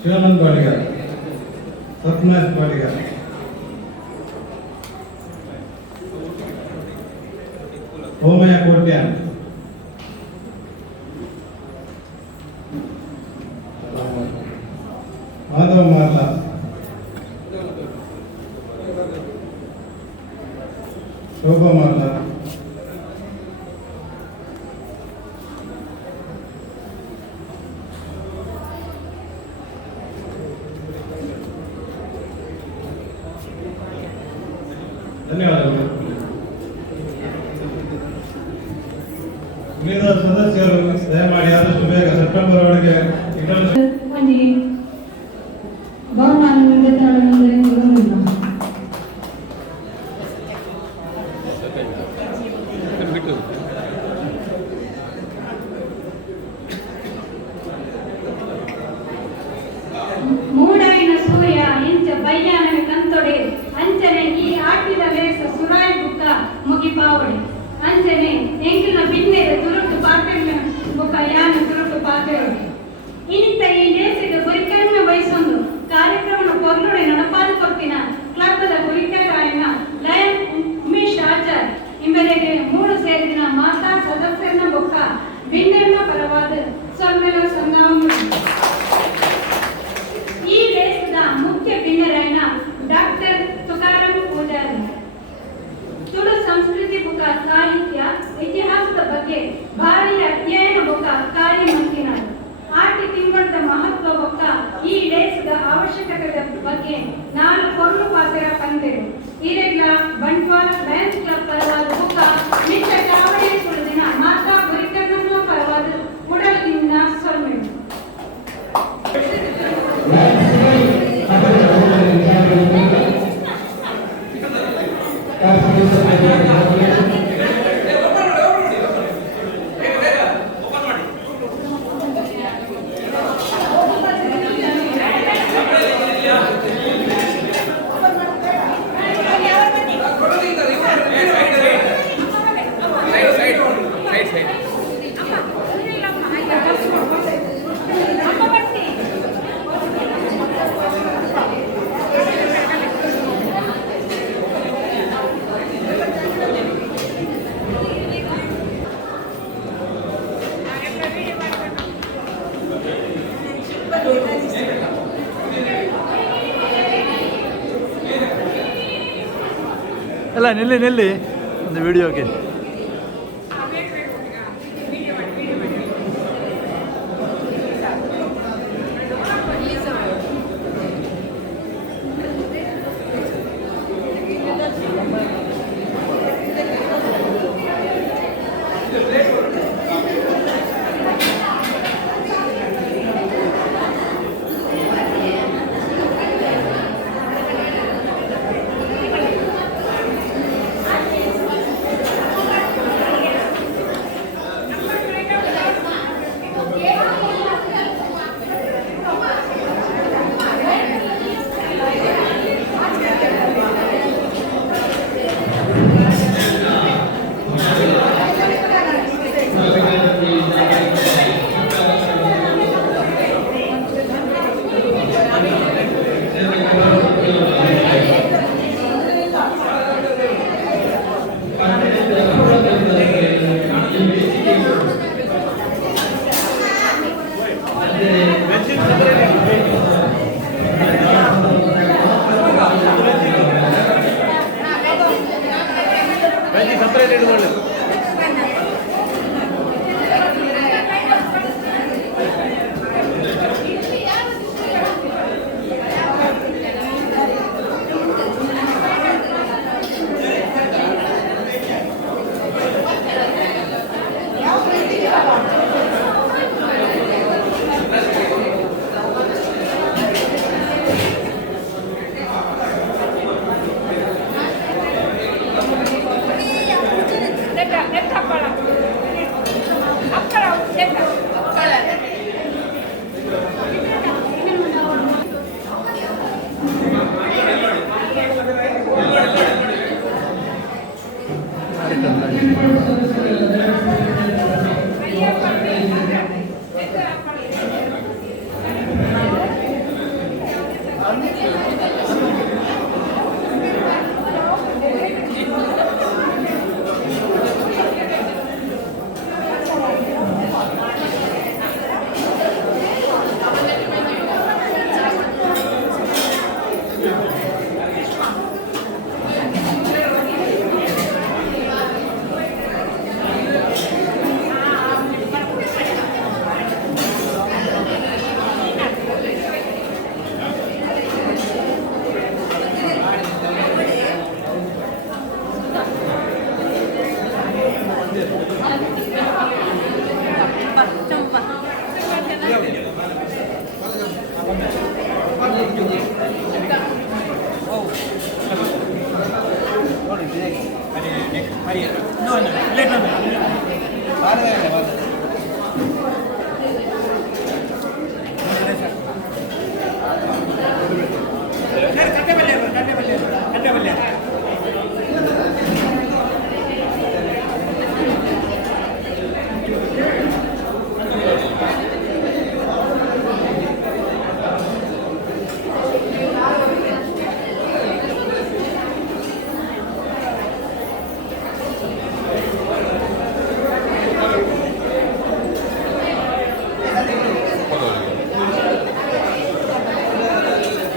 शिवानंद पाटीकर सत्यनाथ पाटीकर ओमया कोट्यान माधव माता शोभा माता ಧನ್ಯವಾದಗಳು ಉಳಿದ ಸದಸ್ಯರು ದಯಮಾಡಿ ಆದಷ್ಟು ಬೇಗ ಸೆಪ್ಟೆಂಬರ್ ಒಳಗೆ ಬಹುಮಾನ ಮೂಡೈನ ಸೂರ್ಯ ಇಂಚ ಬಯ್ಯಾನ ಕಂತೊಡೆ ಅಂಚನೆ ಈ ಆಟಿದ ಲೇಸ ಸುರಾಯಿ ಬುಕ್ಕ ಮುಗಿಪಾವಡೆ ಅಂಚನೆ ಎಂಕಿನ ಬಿನ್ನೆರೆ ತುರುಟು ಪಾತ್ರೆ ಬುಕ್ಕ ಯಾನ ತುರುಟು ಪಾತ್ರೆ ಇನಿತ ಈ ಲೇಸಿಗೆ ಗುರಿಕರನ್ನ ವಹಿಸೊಂದು ಕಾರ್ಯಕ್ರಮನ ಪೊರ್ಲುಡೆ ನಡಪಾಲು ಕೊಟ್ಟಿನ ಕ್ಲಬ್ದ ಗುರಿಕರಾಯನ ಲಯನ್ ಉಮೇಶ್ ಆಚಾರ್ ಇಂಬೆಲೆಗೆ ಮೂರು ಸೇರಿನ ಮಾತಾ ಸದಸ್ಯರನ್ನ ಬುಕ್ಕ ಬಿನ್ನೆರ್ನ ಪರವಾದ ಸೊನ್ನೆಲ ಸಂದಾಮ ಈ ದೇಶದ ಮುಖ್ಯ ಬಿನ್ನರೈನ ಡಾಕ್ಟರ್ ತುಕಾರಾಂ ಪೂಜಾರಿ ತುಳು ಸಂಸ್ಕೃತಿ ಬುಕ್ಕ ಸಾಹಿತ್ಯ ಇತಿಹಾಸದ ಬಗ್ಗೆ ಭಾರಿ ಅಧ್ಯಯನ ಬುಕ್ಕ ಕಾರ್ಯ ಮಂತಿನ ಆಟಿ ತಿಂಗಳದ ಮಹತ್ವ ಬುಕ್ಕ ಈ ದೇಶದ ಅವಶ್ಯಕತೆಯ ಬಗ್ಗೆ ನಾನು ಕೊರ್ಲು ಪಾತ್ರ ಪಂದಿರು ಇರೆಗ್ಲ ಬಂಟ್ವಾಳ ಲಯನ್ಸ್ ಕ್ಲಬ್ ಪರವಾದ ಬುಕ್ಕ ನಿತ್ಯ ಕಾವಡಿ ಕುಳಿದಿನ ಮಾತಾ ಗುರಿಕರ್ನ ಪರವಾದ ಉಡಲದಿಂದ ಸೊಲ್ಮೆಡು ಅಲ್ಲ ನಿಲ್ಲಿ ಒಂದು ವಿಡಿಯೋಗೆ.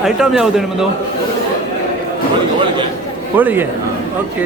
ಐಟಮ್ ಯಾವುದು ನಿಮ್ಮದು? ಹೋಳಿಗೆ. ಓಕೆ.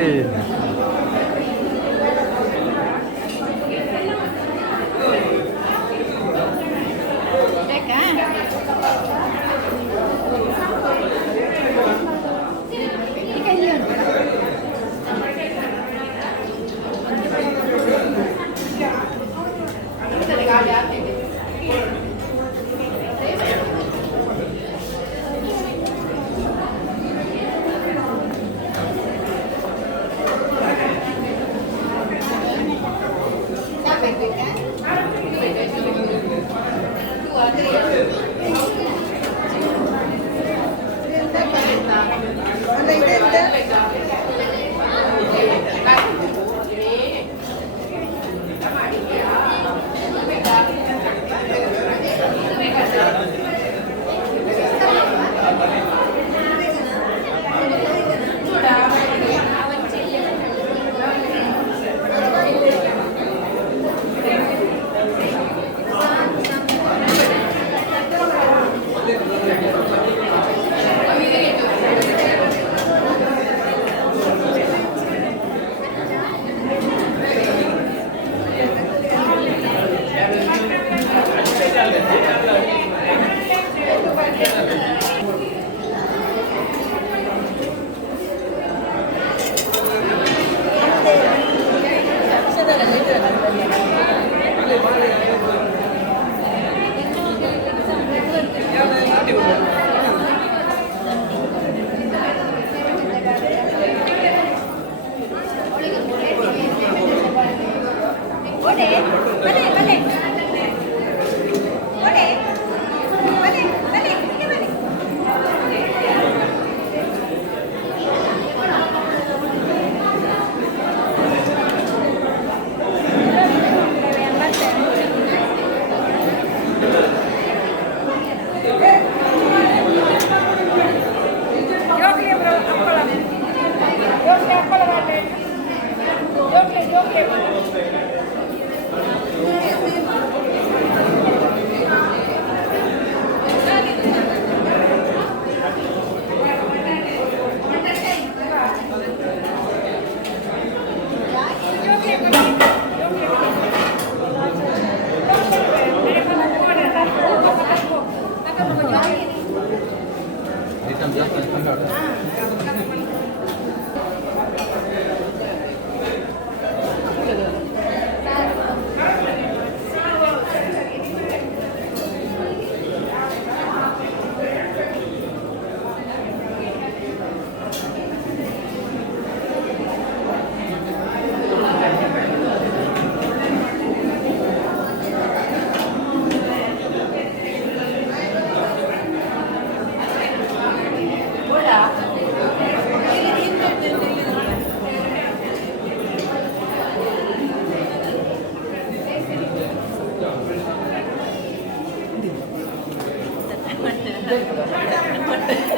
Gracias.